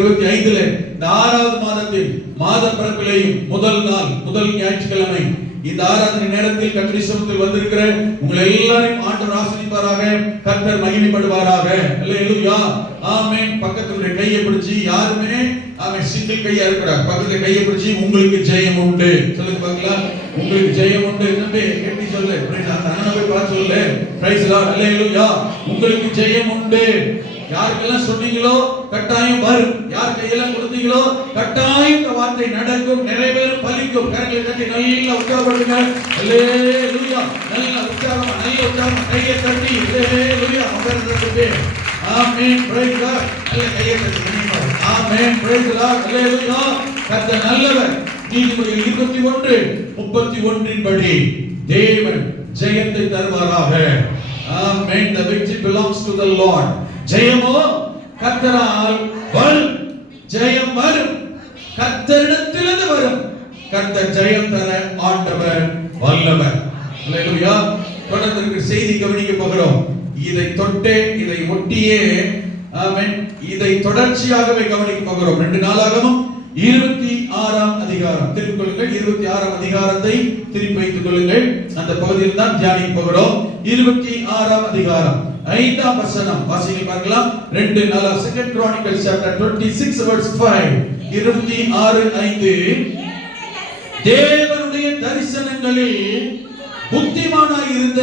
2025 இந்த 6வது மாதத்தில் மாத பிறப்பிலேயும் முதல் நாள் முதல் ஞாயிற்றுக்கிழமை இந்த ஆராதனை நேரத்தில் கர்த்தருடைய சமூகத்தில் வந்திருக்கிற உங்களை எல்லாரையும் ஆண்டவர் ஆசீர்வதிப்பாராக. கர்த்தர் மகிமைப்படுவாராக. அல்லேலூயா, ஆமென். பக்கத்துல கையை பிடிச்சு யாருமே அவன் சிங்கிள் கையா இருக்கக்கூடாது. பக்கத்துல கையை பிடிச்சு உங்களுக்கு ஜெயம் உண்டு சொல்லுங்க பார்க்கலாம். உங்களுக்கு ஜெயம் உண்டு நம்பி கேட்டி சொல்லு. அண்ணனை போய் பார்த்து சொல்லு. Price Lord. அல்லேலூயா, உங்களுக்கு ஜெயம் உண்டு. யாருக்கெல்லாம் சொன்னீங்களோ கட்டாயம் வரும். யார் கையெல்லாம் கொடுத்தீங்களோ கட்டாயம் இந்த வார்த்தை நடக்கும், நிறைவேறும், பலிக்கும். கரங்களை தட்டி நல்லா உற்சாகப்படுங்க. அல்லேலூயா, நல்ல உற்சாகமா நல்ல உற்சாகமா கையை தட்டி அல்லேலூயா அமர்ந்திருக்கிறது. ஆமென். Praise Lord. நல்ல கையை தட்டி ஆமென். Praise Lord. அல்லேலூயா. கர்த்தர் நல்லவர். நீதிமொழிகள் 21:31 படி தேவன் ஜெயத்தை தருவாராக. ஆமென். The victory belongs to the Lord. ஜெயமோ கர்த்தரால் வரும். ஜெயம் வரும், கர்த்தரிடத்திலிருந்து வரும். கர்த்தர் ஜெயம் தர ஆண்டவர் வல்லவர். அல்லேலூயா. தொடர்ந்து செய்தி கவனிக்க போகிறோம். இதை தொட்டே இதை ஒட்டியே ஆமென் இதை தொடர்ச்சியாகவே கவனிக்க போகிறோம். 2 நாளாகவும் 26ஆம் அதிகாரம் திருப்பிக் கொள்ளுங்கள். 26ஆம் அதிகாரத்தை திருப்பி வைத்துக் கொள்ளுங்கள். அந்த பகுதியில் தான் தியானிக்க போகிறோம். 26ஆம் அதிகாரம் 5ஆம் வசனம் வாசிக்க பார்க்கலாம். 2 நாளாக 2 Chronicles chapter 26 verse 5. 26:5 தேவனுடைய தரிசனங்களில் புத்திமானாய் இருந்த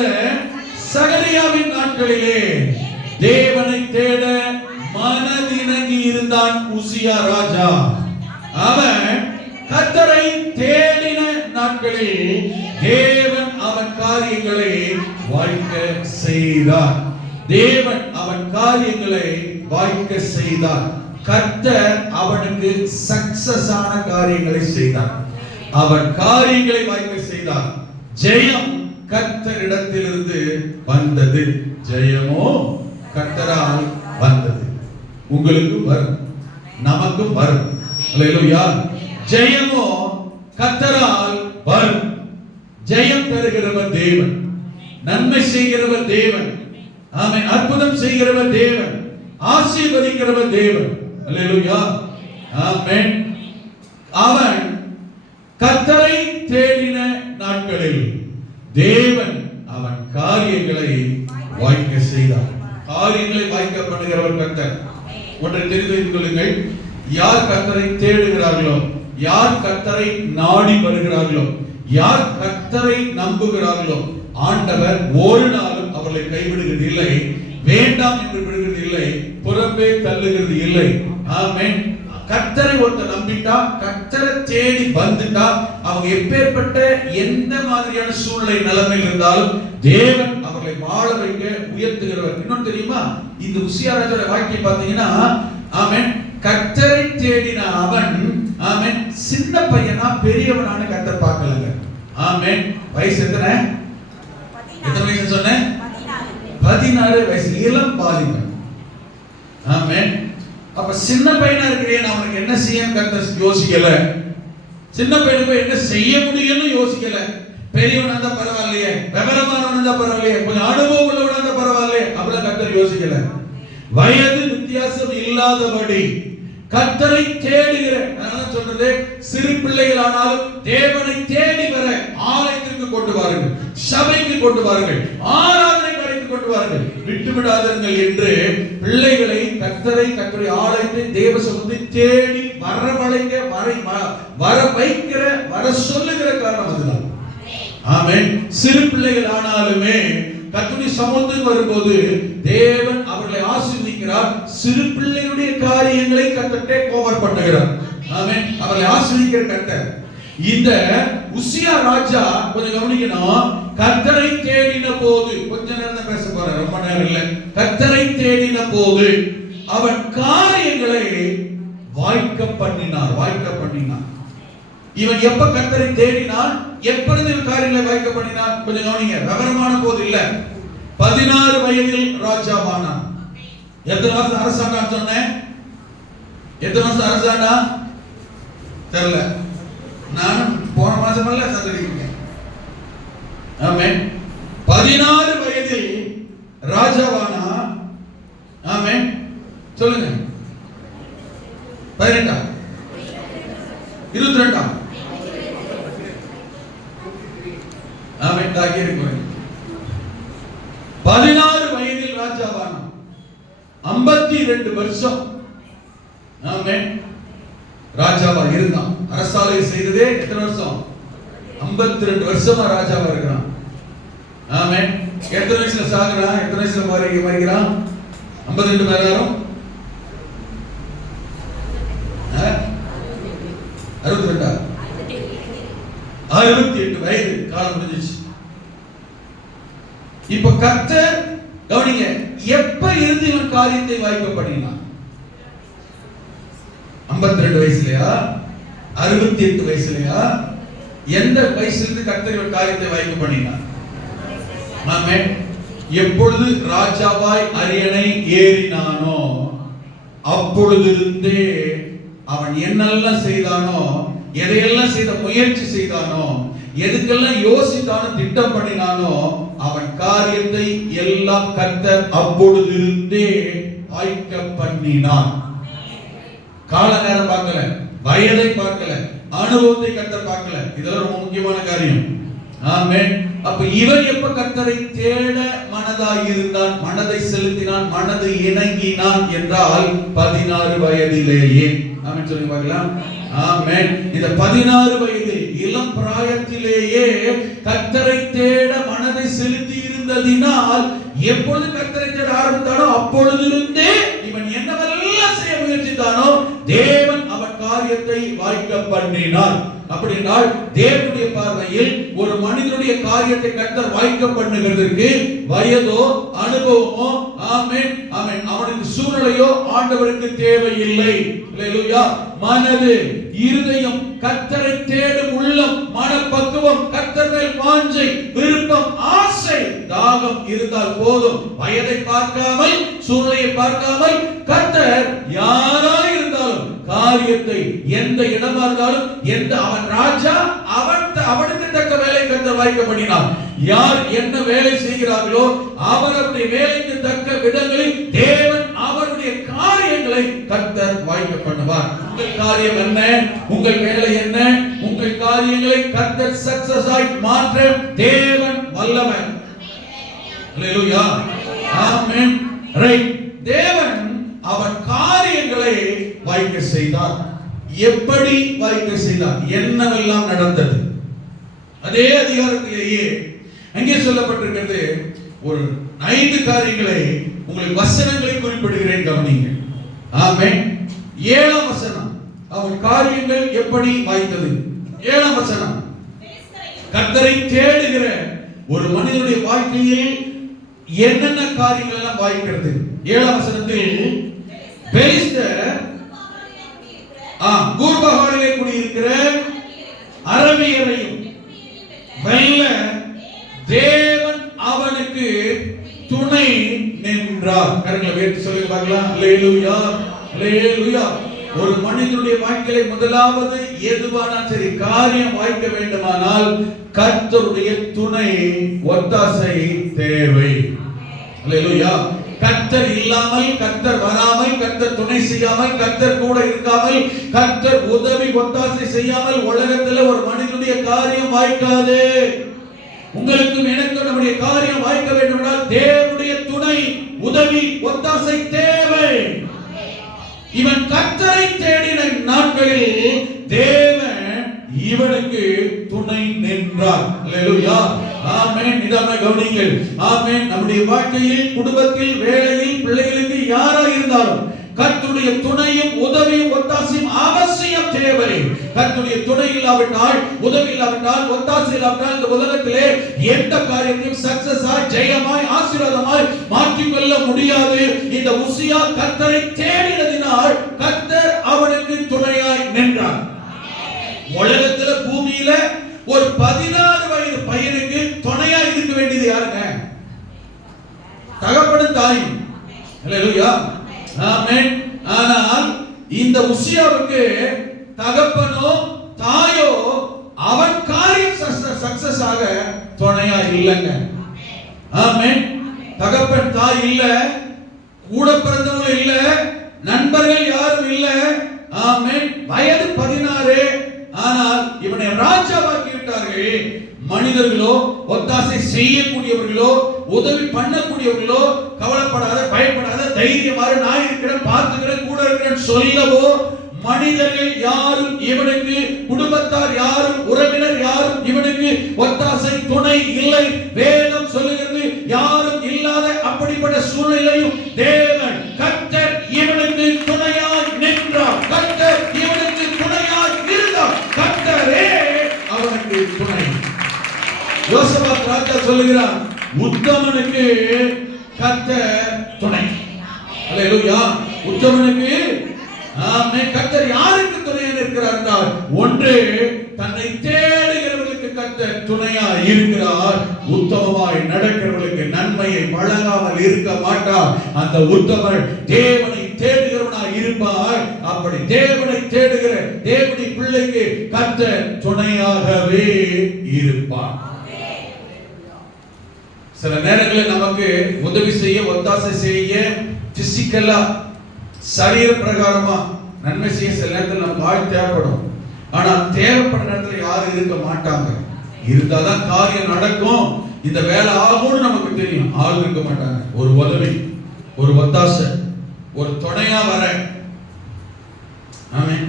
சகரியாவின் நாட்களிலே தேவனை தேட மனதிறங்கி இருந்தான் உசியா ராஜா. அவன் கர்த்தரை தேடின நாட்களில் தேவன் அவன் காரியங்களை வாய்க்க செய்தார். தேவன் அவன் காரியங்களை வாய்க்க செய்தார். கர்த்தர் அவனுக்கு சக்சஸ் ஆன காரியங்களை செய்தார். அவன் காரியங்களை வாய்க்க செய்தார். ஜெயம் கர்த்தரிடத்திலிருந்து வந்தது. ஜெயமோ கர்த்தரால் வந்தது. உங்களுக்கு வரும், நமக்கும் வரும். அல்லேலூயா. ஜெயமோ கர்த்தரால் வரும். ஜெயம் தருகிறவர் தேவன், நன்மை செய்கிறவர் தேவன், ஆமென், அற்புதம் செய்கிறவர் தேவன், ஆசீர்வதிக்கிறவர் தேவன். அல்லேலூயா, ஆமென். அவன் கர்த்தரை தேடின நாட்களில் தேவன் அவன் காரியங்களை வாய்க்க செய்தார். காரியங்களை வாய்க்க பண்ணுகிறவர் கர்த்தர். ஒன்றை தெரிந்து வைத்துக் கொள்ளுங்கள். யார் கர்த்தரை தேடுகிறார்களோ, யார் கர்த்தரை நாடி வருகிறார்களோ, யார் கர்த்தரை நம்புகிறார்களோ, ஆண்டவர் ஒரு நாளும் அவர்களை கைவிடுகிறது இல்லை, வேண்டாம் என்று விடுகிறது இல்லை, புறம்பே தள்ளுகிறது இல்லை. ஆமென். கர்த்தரை ஒருத்தர் நம்பிட்டா, கர்த்தரை தேடி வந்துட்டா, அவங்க எப்பேற்பட்ட எந்த மாதிரியான சூழ்நிலை நிலைமையில் இருந்தாலும் தேவன் அவர்களை வாழ வைக்க உயர்த்துகிறவர். இன்னொன்று தெரியுமா, இந்த உசியா ராஜாவோட வாழ்க்கையை பார்த்தீங்கன்னா, ஆமென், கர்த்தரை தேடின அவன், ஆமென், சின்ன பையனா பெரியவனான கர்த்தர் பார்க்கலங்க. ஆமென். வயசு எத்தனை வயசு சொன்னேன்? 14 வயசு, இளம் வாலிபன். ஆமென். அப்ப சின்ன பையனா இருக்கிறேன், அவனுக்கு என்ன செய்ய கர்த்தர் யோசிக்கல. சின்ன பையனுக்கு என்ன செய்ய முடியும்னு யோசிக்கல. பெரியவனா இருந்தா பரவாயில்லையே, விவரமானவனா இருந்தா பரவாயில்லையே, கொஞ்சம் அனுபவம் உள்ளவனா இருந்தா பரவாயில்லையே, அப்படிலாம் கர்த்தர் யோசிக்கல. வயது வித்தியாசம் இல்லாதபடி கர்த்தரை தேடுகிற, நான் சொல்றது, சிறு பிள்ளைகள் ஆனாலும் தேவனை தேடி வர ஆலயத்திற்கு கொண்டு வாருங்கள், சபைக்கு கொண்டு வாருங்கள், ஆராதனை கொண்டு வாருங்கள், விட்டு விடாதீர்கள் என்று பிள்ளைகளை கர்த்தரை கர்த்தருடைய ஆலயத்தை தேவ சமூகத்தை தேடி வரவழைக்க வர வைக்கிற வர சொல்லுகிற காரணம் அதுதான். ஆமென். சிறு பிள்ளைகள் ஆனாலுமே கர்த்தருடைய சமூகத்துக்கு வரும்போது தேவன் அவர்களை ஆசீர்வதிக்கிறார். சிறு பிள்ளைகளுடைய காரியங்களை கர்த்தர் டேக் ஓவர் பண்ணுகிறார். ஆமென். அவர்களை ஆசீர்வதிக்கிற கர்த்தர். இந்த உசியா ராஜா கொஞ்சம் கவனிக்கணும். கர்த்தரை தேடின போது, கொஞ்ச நேரம் தான் பேச போறேன், ரொம்ப நேரம் இல்ல. கர்த்தரை தேடின போது அவன் காரியங்களை வாய்க்க பண்ணினார். இவன் எப்ப கர்த்தரை தேடினான், எப்பொழுது காரியங்களை வாய்க்க பண்ணினான்? கொஞ்சம் கவனிங்க. விவரமான போது இல்ல, 16 வயதில் ராஜாவானான். எத்தனை வருஷம் அரசாங்கம் சொன்னேன்? எத்தனை வருஷம் அரசாங்கம் தெரியல, நான் போன மாசமல்ல சந்திரிக்கிறேன். ஆமென். 16 வயதில் ராஜாவானா. ஆமென். சொல்லுங்க. 18 22 ஆமென். தாக்கி இருக்கிறேன். 16 வயதில் ராஜாவானான். 52 வருஷம் ஆமென் ராஜாவா இருந்தான். அரசாலை செய்ததே எத்தனை வருஷம்? 52 வருஷமா ராஜாவா இருக்கிறான். ஆமென். எத்தனை வயசுல சாகுறான்? எத்தனை வயசுல மரிக்கிறான்? 52 பேரும் 68 வயது காலம் முடிஞ்சிச்சு. இப்ப கர்த்தர் கவனிங்க, எப்ப இருந்து இவன் காரியத்தை வாய்க்க பண்ணினான்? 52 வயசுலயா? 68 வயசுலயா? எந்த வயசுல கர்த்தர் இவன் காரியத்தை வாய்க்க பண்ணினான்? ஆமென். எப்பொழுது ராஜாவாய் அரியணை ஏறினானோ அப்பொழுதிருந்தே அவன் என்னெல்லாம் செய்தானோ, எதையெல்லாம் செய்த முயற்சி செய்தானோ, எதுக்கெல்லாம் யோசித்தானோ, திட்டம் பண்ணினானோ, அவன் காரியத்தை எல்லாம் கர்த்தர் அப்பொழுதிருந்தே வாய்க்க பண்ணினான். கால நேரம் பார்க்கல, வயதை பார்க்கல, அனுபவத்தை கர்த்தர் பார்க்கல. இதெல்லாம் ரொம்ப முக்கியமான காரியம். ஆமென். அப்ப இவன் எப்ப கர்த்தரை தேட மனதாய் இருந்தான், மனதை செலுத்தினான், மனதை இணங்கினான் என்றால் 16 வயதிலேயே. ஆமென் சொல்லி பார்க்கலாம். ஆமென். இந்த 16 வயதில் இளம் பிராயத்திலேயே கர்த்தரை தேட மனதை செலுத்தி இருந்ததினால் எப்பொழுது கர்த்தரை தேட ஆரம்பித்தானோ அப்பொழுதிருந்தே இவன் என்னவெல்லாம் செய்ய முயற்சித்தானோ தேவன் அவன் காரியத்தை வாய்க்க பண்ணினார். அப்படினால் தேவனுடைய பார்வையில் ஒரு மனிதனுடைய காரியத்தை கர்த்தர் வாய்க்க பண்ணுகிறதற்கு வயதோ அனுபவமோ ஆமென் ஆமென் அவனுக்கு சூழ்நிலையோ ஆண்டவருக்கு தேவையில்லை. அல்லேலூயா. மனது, இருதயம், கர்த்தரை தேடும் உள்ளம், மனப்பக்குவம், கர்த்தர் மேல் வாஞ்சை, விருப்பம், ஆசை, தாகம் இருந்தால் போதும். வயதை பார்க்காமல், சூழ்நிலையை பார்க்காமல் கர்த்தர் யாராய் இருந்தாலும் காரியத்தை எந்த இடமா இருந்தாலும் எந்த அவன் ராஜா அவனுக்கு தக்க வேலை கர்த்தர் வாய்க்க பண்ணினார். யார் என்ன வேலை செய்கிறார்களோ அவருடைய வேலைக்கு தக்க விதங்களில் தேவன் அவருடைய காரியங்களை கர்த்தர் வாய்க்க பண்ணுவார். உங்கள் காரியம் என்ன? உங்கள் வேலை என்ன? உங்கள் காரியங்களை கர்த்தர் சக்சஸ் ஆய் மாற்ற தேவன் வல்லவன். அல்லேலூயா. ஆமென். ரைட். தேவன் அவன் காரியங்களை வாய்க்க செய்தார். எப்படி வாய்க்க செய்தார்? என்னவெல்லாம் நடந்தது? அதே அதிகாரத்திலேயே அங்கே சொல்லப்பட்டிருக்கிறது. ஒரு 5 காரியங்களை உங்களுக்கு வசனங்களை குறிப்பிடுகிறேன், கவனிங்க. ஆமென். 7ஆம் வசனம் அவன் காரியங்கள் எப்படி வாய்த்தது? 7ஆம் வசனம் கர்த்தரை தேடுகிற ஒரு மனிதனுடைய வாழ்க்கையில் என்னென்ன காரியங்கள் எல்லாம் வாய்க்கிறது? 7ஆம் வசனத்தில் பெலிஸ்தர் கூர்பகாலிலே குடியிருக்கிற அரபியரையும் வெல்ல தேவன் அவனுக்கு துணை நின்றார். கரங்களை உயர்த்தி சொல்லுங்க பார்க்கலாம். அல்லேலூயா, அல்லேலூயா. ஒரு மனிதனுடைய வாழ்க்கையில முதலாவது எதுவானாலும் சரி காரியம் வாய்க்க வேண்டுமானால் கர்த்தருடைய துணை, ஒத்தாசை தேவை. அல்லேலூயா. கர்த்தர் இல்லாமல், கர்த்தர் வராமல், கர்த்தர் துணை செய்யாமல், கர்த்தர் கூட இருக்காமல், கர்த்தர் உதவி ஒத்தாசை செய்யாமல் உலகத்தில் ஒரு மனிதனுடைய காரியம் வாய்க்காது. உங்களுக்கும் எனக்கும் நம்முடைய காரியம் வாய்க்க வேண்டும் என்றால் தேவனுடைய துணை, உதவி, ஒத்தாசை தேவை. இவன் கர்த்தரை தேடின நாட்களில் தேவன் இவனுக்கு துணை நின்றார். அல்லேலூயா. ஆமென். இதனை கவனியுங்கள். ஆமென். நம்முடைய வாழ்க்கையில், குடும்பத்தில், வேலையில், பிள்ளைகளுக்கு யாரா இருந்தாலும் கர்த்தருடைய துணையும் உதவியும் ஒத்தாசையும் அவசியம் தேவை. கர்த்தருடைய துணை இல்லாவிட்டால், உதவி இல்லாவிட்டால், ஒத்தாசை இல்லாவிட்டால் இந்த உலகத்திலே எந்த காரியத்தையும் சக்சஸாய், ஜெயமாய், ஆசீர்வாதமாய் மாற்றிக்கொள்ள முடியாது. இந்த உசியா கர்த்தரை தேடினதினால் கர்த்தர் அவனுக்கு துணையாய் நின்றார். உலகத்துல, பூமியில ஒரு 16 வயது பையனுக்கு துணையா இருக்க வேண்டியது யாருங்க? தகப்பனும் தாயும். அல்லேலூயா. ஆமென். ஆனால் இந்த உசியாவுக்கு தகப்பனோ தாயோ அவன் காரியம் சக்சஸ் ஆக துணையா இல்லைங்க. ஆமென். தகப்பன், தாய் இல்ல, கூட பிறந்தவங்க இல்ல, நண்பர்கள் யாரும் இல்ல. 16. ஆனால் இவனை ராஜாவாக்கி விட்டார்கள். மனிதர்களோ, ஒத்தாசை செய்யக்கூடியவர்களோ, உதவி பண்ணக்கூடியவர்களோ, கவலைப்படாத, பயப்படாத, தைரியமாக நான் இருக்கிறேன், பார்த்துக்கிறேன், கூட இருக்கிறேன் சொல்லவோ மனிதர்கள் யாரும் இவனுக்கு, குடும்பத்தார் யாரும், உறவினர் யாரும் இவனுக்கு ஒத்தாசை துணை இல்லை. வேதம் சொல்லுகிறது, யாரும் இல்லாத அப்படிப்பட்ட சூழ்நிலையும் தேவன் கர்த்தர் இவனுக்கு துணையாய் நின்றார். கர்த்தர் இவனுக்கு துணையாய் இருந்தார். கர்த்தரே அவனுக்கு துணை. யோசபாத் ராஜா சொல்லுகிறார், உத்தமனுக்கு கர்த்தர் துணை. அல்லேலூயா. உத்தமனுக்கு ஆமென். கர்த்தர் யாருக்கு துணையாக இருக்கிறார் என்றால், ஒன்று தன்னை தேடுகிறவர்களுக்கு கர்த்தர் துணையாக இருக்கிறார். உத்தமமாய் நடக்கிறவர்களுக்கு நன்மையை வழங்காமல் இருக்க மாட்டார். அந்த உத்தமன் தேவனை தேடுகிறவனாய் இருப்பார். அப்படி தேவனை தேடுகிற தேவனுடைய பிள்ளைக்கு கர்த்தர் துணையாகவே இருப்பார். சில நேரங்களில் நமக்கு உதவி செய்ய, ஒத்தாசை செய்ய, பிசிக்கலா சரீர பிரகாரமா நன்மை செய்ய சில நேரத்தில் நமக்கு ஆள் தேவைப்படும். ஆனா தேவைப்பட நேரத்தில் யாரும் இருக்க மாட்டாங்க. இருந்தாதான் காரியம் நடக்கும், இந்த வேலை ஆகும்னு நமக்கு தெரியும். ஆள் இருக்க மாட்டாங்க. ஒரு உதவி, ஒரு ஒத்தாசை, ஒரு துணையா வர. ஆமென்.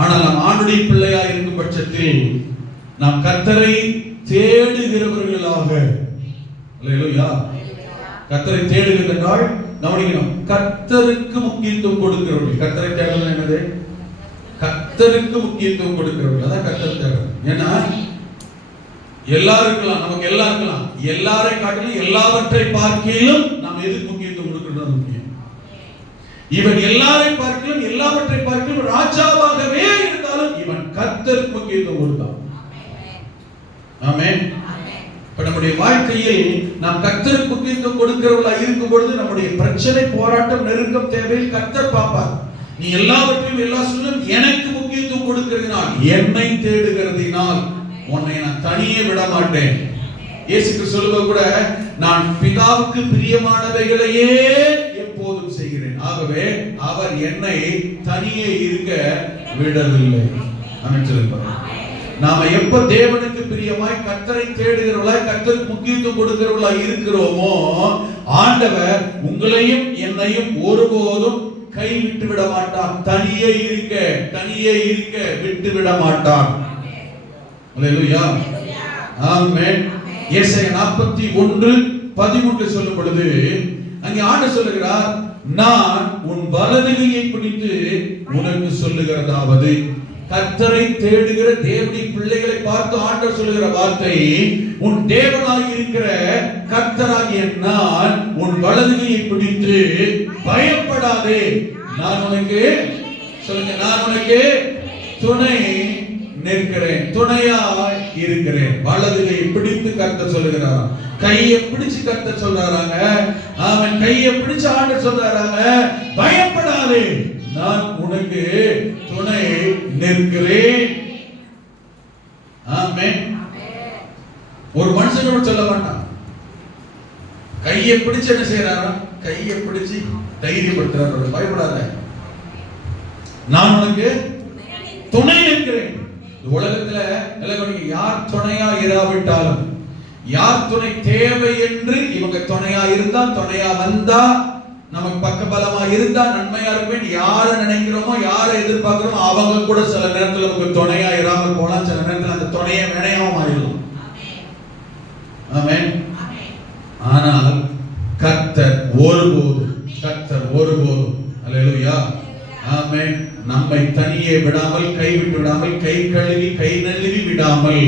ஆனால் நாம் ஆண்டுடைய பிள்ளையா இருக்கும் பட்சத்தில் நாம் கர்த்தரை தேடுகிறவர்களாக, அல்லேலூயா, கர்த்தரை தேடுகிற நாள் கவனிக்கணும். கர்த்தருக்கு முக்கியத்துவம் கொடுக்கிறவர்கள். கர்த்தரை தேடுறது என்னது? கர்த்தருக்கு முக்கியத்துவம் கொடுக்கிறவர்கள். அதான் கர்த்தர் தேடுறது. ஏன்னா எல்லாரும் இருக்கலாம், நமக்கு எல்லாம் இருக்கலாம். எல்லாரை காட்டிலும் எல்லாவற்றை பார்க்கிலும் நாம் எதுக்கு முக்கியத்துவம் கொடுக்கிறது முக்கியம். இவன் எல்லாரை பார்க்கிலும் எல்லாவற்றை பார்க்கிலும் ராஜாவாகவே இருந்தாலும் இவன் கர்த்தருக்கு முக்கியத்துவம் கொடுத்தான். ஆமென். இப்ப நம்முடைய வாழ்க்கையில் நாம் கர்த்தருக்கு முக்கியத்துவம் கொடுக்கிறவர்களா இருக்கும் பொழுது நம்முடைய பிரச்சனை, போராட்டம், நெருக்கம், தேவையில் கர்த்தர் பார்ப்பார். நீ எல்லாவற்றையும் எல்லா சூழலும் எனக்கு முக்கியத்துவம் கொடுக்கிறதினால், என்னை தேடுகிறதினால் உன்னை நான் தனியே விட மாட்டேன். இயேசு கிறிஸ்து சொல்லுவது கூட, நான் பிதாவுக்கு பிரியமானவைகளையே எப்போதும் செய்கிறேன். ஆகவே அவர் என்னை தனியே இருக்க விடவில்லை. ஆமென் சொல்லுங்க. நாம எப்ப தேவனுக்கு பிரியமாய் கர்த்தரை தேடுகிறவர்களாய், கர்த்தருக்கு முக்கியத்துவம் கொடுக்கிறவர்களாய் இருக்கிறோமோ, ஆண்டவர் உங்களையும் என்னையும் ஒருபோதும் கைவிட்டு விட மாட்டார். தனியே இருக்க விட்டு விட மாட்டார். அல்லேலூயா. ஆமென். ஏசாயா 41:13 சொல்லும் பொழுது அங்கே ஆண்டவர் சொல்லுகிறார், நான் உன் வலதுகையை பிடித்து உனக்கு சொல்லுகிறதாவது. கர்த்தரை தேடுகிற தேவனுடைய பிள்ளைகளை பார்த்து ஆண்டவர் சொல்லுகிற வார்த்தை, உன் தேவனாய் இருக்கிற கர்த்தராகிய நான் உன் வலதுகையை பிடித்து பயப்படாதே, நான் உனக்கு சொல்லுங்க, நான் உனக்கு துணை நிற்கிறேன், துணையாய் இருக்கிறேன். வலதுகையை பிடித்து கர்த்தர் சொல்லுகிறார். கையை பிடிச்சு கர்த்தர் சொல்றாங்க. அவன் கையை பிடிச்சு ஆண்டவர் சொல்றாங்க, பயப்படாதே, நான் உனக்கு துணை நிற்கிறேன். ஆமென். ஒரு மனுஷனோட சொல்ல வேண்டாம். கையை பிடிச்சு என்ன செய்யறாரா? கையை பிடிச்சு தைரியப்படுத்துறாரு. பயப்படாத, நான் உனக்கு துணை நிற்கிறேன். உலகத்துல யார் துணையா இராவிட்டாலும், யார் துணை தேவை என்று இவங்க துணையா இருந்தா, துணையா வந்தா, நமக்கு பக்கபலமா இருந்தா, நன்மையா இருப்பேன் யாரை நினைக்கிறோமோ, யாரை எதிர்பார்க்கிறோமோ அவங்க கூட சில நேரத்தில் நமக்கு துணையா இராமல் போலாம். சில நேரத்தில் அந்த துணையை வினையாவும் ஆயிடும். ஆமென். ஆனால் கர்த்தர் ஒருபோதும் அல்லேலூயா, ஆமென், நம்மை தனியே விடாமல், கைவிட்டு விடாமல், கை கழுவி கை நழுவி விடாமல்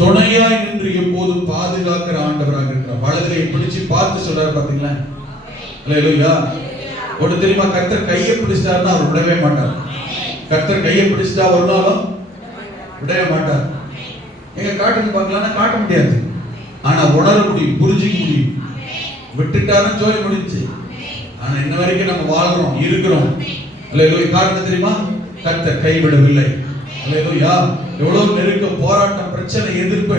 துணையாய் நின்று எப்போதும் பாதுகாக்கிற ஆண்டவராக இருக்கிறார். வலதுகையை பிடிச்சு பார்த்து சொல்றாரு. பாத்தீங்களா? அல்லேலூயா. ஒரு தெரியுமா, கர்த்தர் கையை பிடிச்சிட்டாருன்னா அவர் விடவே மாட்டார். கர்த்தர் கையை பிடிச்சிட்டா ஒரு நாளும் விடவே மாட்டார். எங்க காட்டுக்கு பார்க்கலாம், காட்ட முடியாது. ஆனா உணர முடியும், புரிஞ்சிக்க முடியும். விட்டுட்டாருன்னு சொல்லி முடிஞ்சு. ஆனா இன்ன வரைக்கும் நம்ம வாழ்றோம், இருக்கிறோம். அல்லேலூயா. காரணம் தெரியுமா? கர்த்தர் கைவிடவில்லை. அல்லேலூயா. எவ்வளவு நெருக்கம், போராட்டம், பிரச்சனை, எதிர்ப்பு,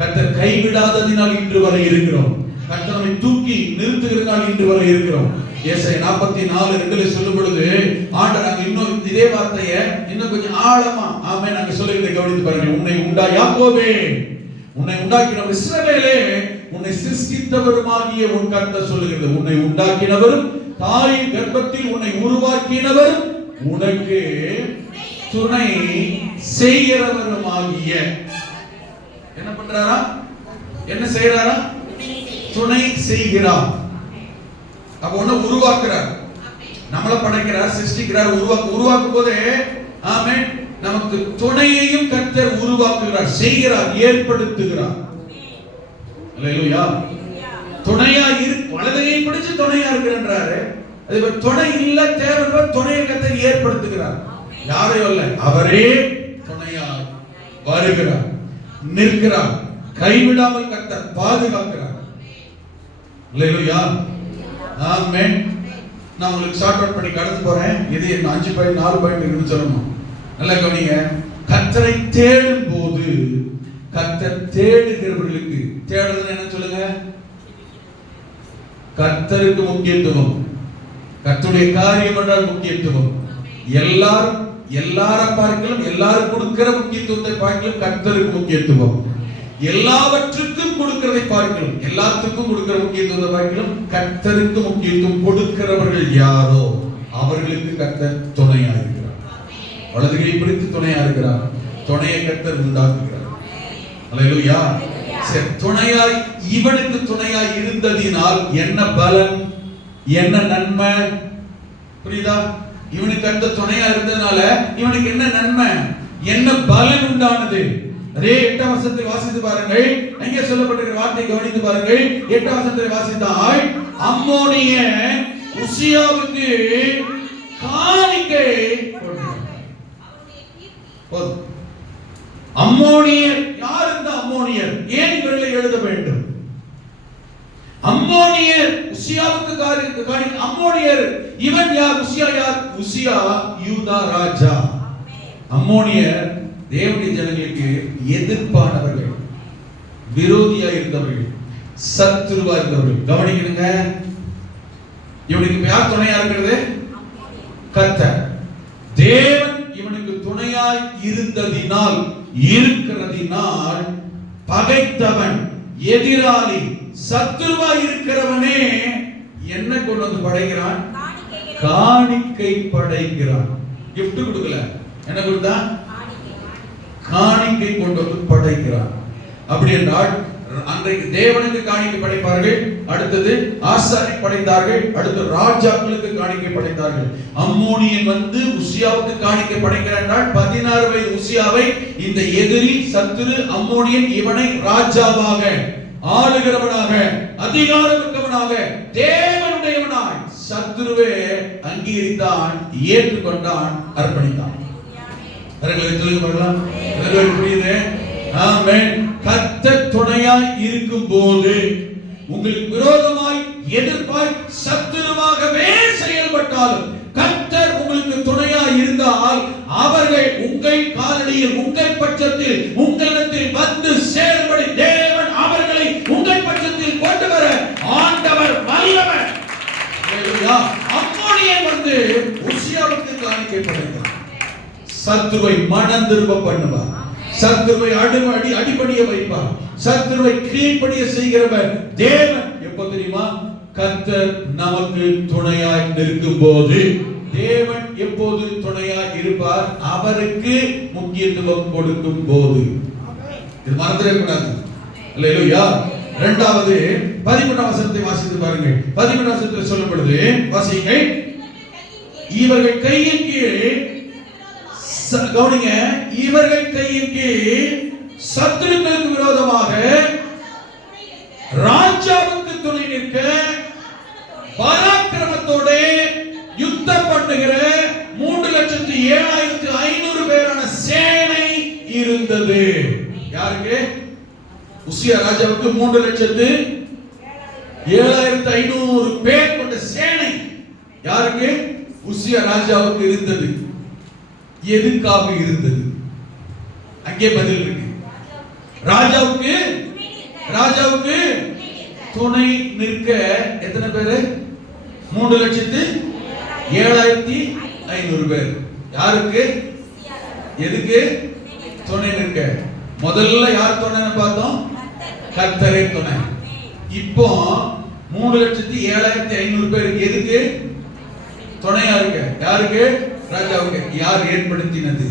கர்த்தர் கைவிடாததினால் இன்று வரை இருக்கிறோம். கர்த்தர் நம்மை தூக்கி நிறுத்துகிறதுனால் இன்று வரை இருக்கிறோம். ஏசாயா 44:2 சொல்லும் பொழுது ஆண்டவர் அங்க இன்னும் இதே வார்த்தையை ஆழமா ஆமென் அங்க சொல்லுகிறதை கவனித்து பாருங்கள். உன்னை யாக்கோபே, உன்னை உண்டாக்கினவர் இஸ்ரவேலே, உன்னை சிருஷ்டித்தவருமாகிய உன் கர்த்தர் சொல்லுகிறது. உன்னை உண்டாக்கினவரும் தாயின் கர்ப்பத்தில் உன்னை உருவாக்கினவரும் உனக்கு துணை செய்கிறவருமாகிய. என்ன பண்றாரா? என்ன செய்யறாரா? துணை செய்கிறார். அப்ப ஒண்ணு உருவாக்குறார், நம்மளை படைக்கிறார், சிருஷ்டிக்கிறார். உருவாக்கும் போதே ஆமென் நமக்கு துணையையும் கர்த்தர் உருவாக்குகிறார், செய்கிறார், ஏற்படுத்துகிறார். அல்லேலூயா. துணையா வலதையை பிடிச்சு துணையா இருக்கிறாரு. அது துணை இல்ல, தேவை துணையை கர்த்தர் ஏற்படுத்துகிறார். யாரையும் இல்ல, அவரே துணையா வருகிறார், நிற்கிறார், கைவிடாமல் கர்த்தர் பாதுகாக்கிறார். அல்லேலூயா. ஆமென். நான் உங்களுக்கு ஷார்ட் அவுட் பண்ணி கடந்து போறேன். இது என்ன 5 பாயிண்ட் 4 பாயிண்ட் இருக்குன்னு சொல்லணும். நல்லா கவனிங்க. கர்த்தரை தேடும் போது, கர்த்தர் தேடுகிறவர்களுக்கு, தேடுறது என்ன சொல்லுங்க? கர்த்தருக்கு முக்கியத்துவம், கர்த்தருடைய காரியம் என்றால் முக்கியத்துவம். எல்லார பார்க்கலாம், எல்லாரும் கொடுக்கிற முக்கியத்துவத்தை பார்க்கலாம், கர்த்தருக்கு முக்கியத்துவம். எல்லாவற்றுக்கும் கொடுக்கிறதை பார்க்கலாம், எல்லாத்துக்கும் கொடுக்கிற முக்கியத்துவத்தை பார்க்கலாம், கர்த்தருக்கு முக்கியத்துவம் கொடுக்கிறவர்கள் யாரோ அவர்களுக்கு கர்த்தர் துணையா இருக்கிறார். வலதுகை பிடித்து துணையா இருக்கிறார். துணையை கர்த்தர் உண்டாக்குகிறார். அல்லேலூயா. துணையாய், இவனுக்கு துணையாய் இருந்ததினால் என்ன பலன், என்ன நன்மை? புரியுதா? இவனுக்கு கர்த்தர் துணையா இருந்ததனால இவனுக்கு என்ன நன்மை, என்ன பலன் உண்டானது? அதே 8ஆம் வசனத்தை வாசித்து பாருங்கள். அங்கே சொல்லப்பட்டிருக்கிற வார்த்தை கவனித்து பாருங்கள். 8ஆம் வசனத்தை வாசித்தால், அம்மோனிய உசியாவுக்கு காணிக்கை கொடுத்தார். அம்மோனியர் யார்? இந்த அம்மோனியர் ஏன் இவர்களை எழுத வேண்டும்? அம்மோனியர் உசியாவுக்கு காணிக்கை. அம்மோனியர் இவன் யார்? உசியா யார்? உசியா யூதா ராஜா. அம்மோனியர் தேவனுடைய ஜனங்களுக்கு எதிர்ப்பானவர்கள், விரோதியா இருந்தவர்கள், சத்துருவா இருந்தவர்கள். கவனிக்கணுங்க. இவனுக்கு யார் துணையா இருக்கிறது? கர்த்தர். தேவன் இவனுக்கு துணையாய் இருந்ததினால், இருக்கிறதினால் பகைத்தவன், எதிராளி, சத்துருவா இருக்கிறவனே என்ன கொண்டு வந்து படைக்கிறான்? காணிக்கை படைக்கிறான். gift கொடுக்கல, என்ன கொடுத்தா? காணிக்கை கொண்டு வந்து படைக்கிறார். அப்படி என்றால் அன்றைக்கு தேவனுக்கு காணிக்கை படைப்பார்கள், அடுத்தது ஆசாரி படைத்தார்கள், அடுத்து ராஜாக்களுக்கு காணிக்கை படைத்தார்கள். அம்மோனியன் வந்து உசியாவுக்கு காணிக்கை படைக்கிறார் என்றால் 16 வயது உசியாவை இந்த எதிரி சத்துரு அம்மோனியன் இவனை ராஜாவாக, ஆளுகிறவனாக, அதிகாரமிக்கவனாக, தேவனுடையவனாய் சத்துருவே அங்கீகரித்தான், ஏற்றுக்கொண்டான், அர்ப்பணித்தான். கர்த்தர் துணையாய் இருக்கும் போது உங்களுக்கு விரோதமாய், எதிர்ப்பாய், சத்துருவாகவே செயல்பட்டாலும் கர்த்தர் உங்களுக்கு துணையாய் இருந்தால் அவர்கள் உங்கள் காலடியில், உங்கள் பட்சத்தில், உங்களிடத்தில் வந்து சேரும்படி தேவன் அவர்களை உங்கள் பட்சத்தில் கொண்டு வர ஆண்டவர் வல்லவர். அம்மோனியன் வந்து உசியாவுக்கு காணிக்கை படைத்தார். சத்துருவை மனம் திரும்ப பண்ணுவார், சத்துருவை அடிபடிய வைப்பார், சத்துருவை கீழ்ப்படிய செய்கிறவர் தேவன். எப்போ தெரியுமா? கர்த்தர் நமக்கு துணையாய் நிற்கும் போது. தேவன் எப்போது துணையாய் இருப்பார்? அவருக்கு முக்கியத்துவம் கொடுக்கும் போது. இது மறந்துடவே கூடாது. அல்லேலூயா. இரண்டாவது 13ஆம் வசனத்தை வாசித்து பாருங்கள். 13ஆம் வசனத்தில் சொல்லப்படுது, வாசியுங்கள். இவர்கள் கையின் கீழ், கவனிங்க, இவர்கள் கையின் கீழ் சத்துருக்களுக்கு விரோதமாக ராஜாவுக்கு துணை நிற்க பராக்கிரமத்தோட யுத்தம் பண்ணுகிற 3,07,500 பேரான சேனை இருந்தது. யாருக்கு? உசியா ராஜாவுக்கு 3,07,500 பேர் கொண்ட சேனை யாருக்கு? உசியா ராஜாவுக்கு இருந்தது. எதுக்காக இருந்தது? அங்கே பதில் இருக்கு. ராஜாவுக்கு துணை நிற்க எத்தனை பேரு? 3,07,500 பேர். யாருக்கு? எதுக்கு துணை நிற்க. முதல்ல யார் துணைன்னு பார்த்தோம்? கர்த்தரே துணை. இப்போ 3,07,500 பேர் எதுக்கு துணையா இருக்க? யாருக்கு? ராஜாவுக்கு. யார் ஏற்படுத்தினது?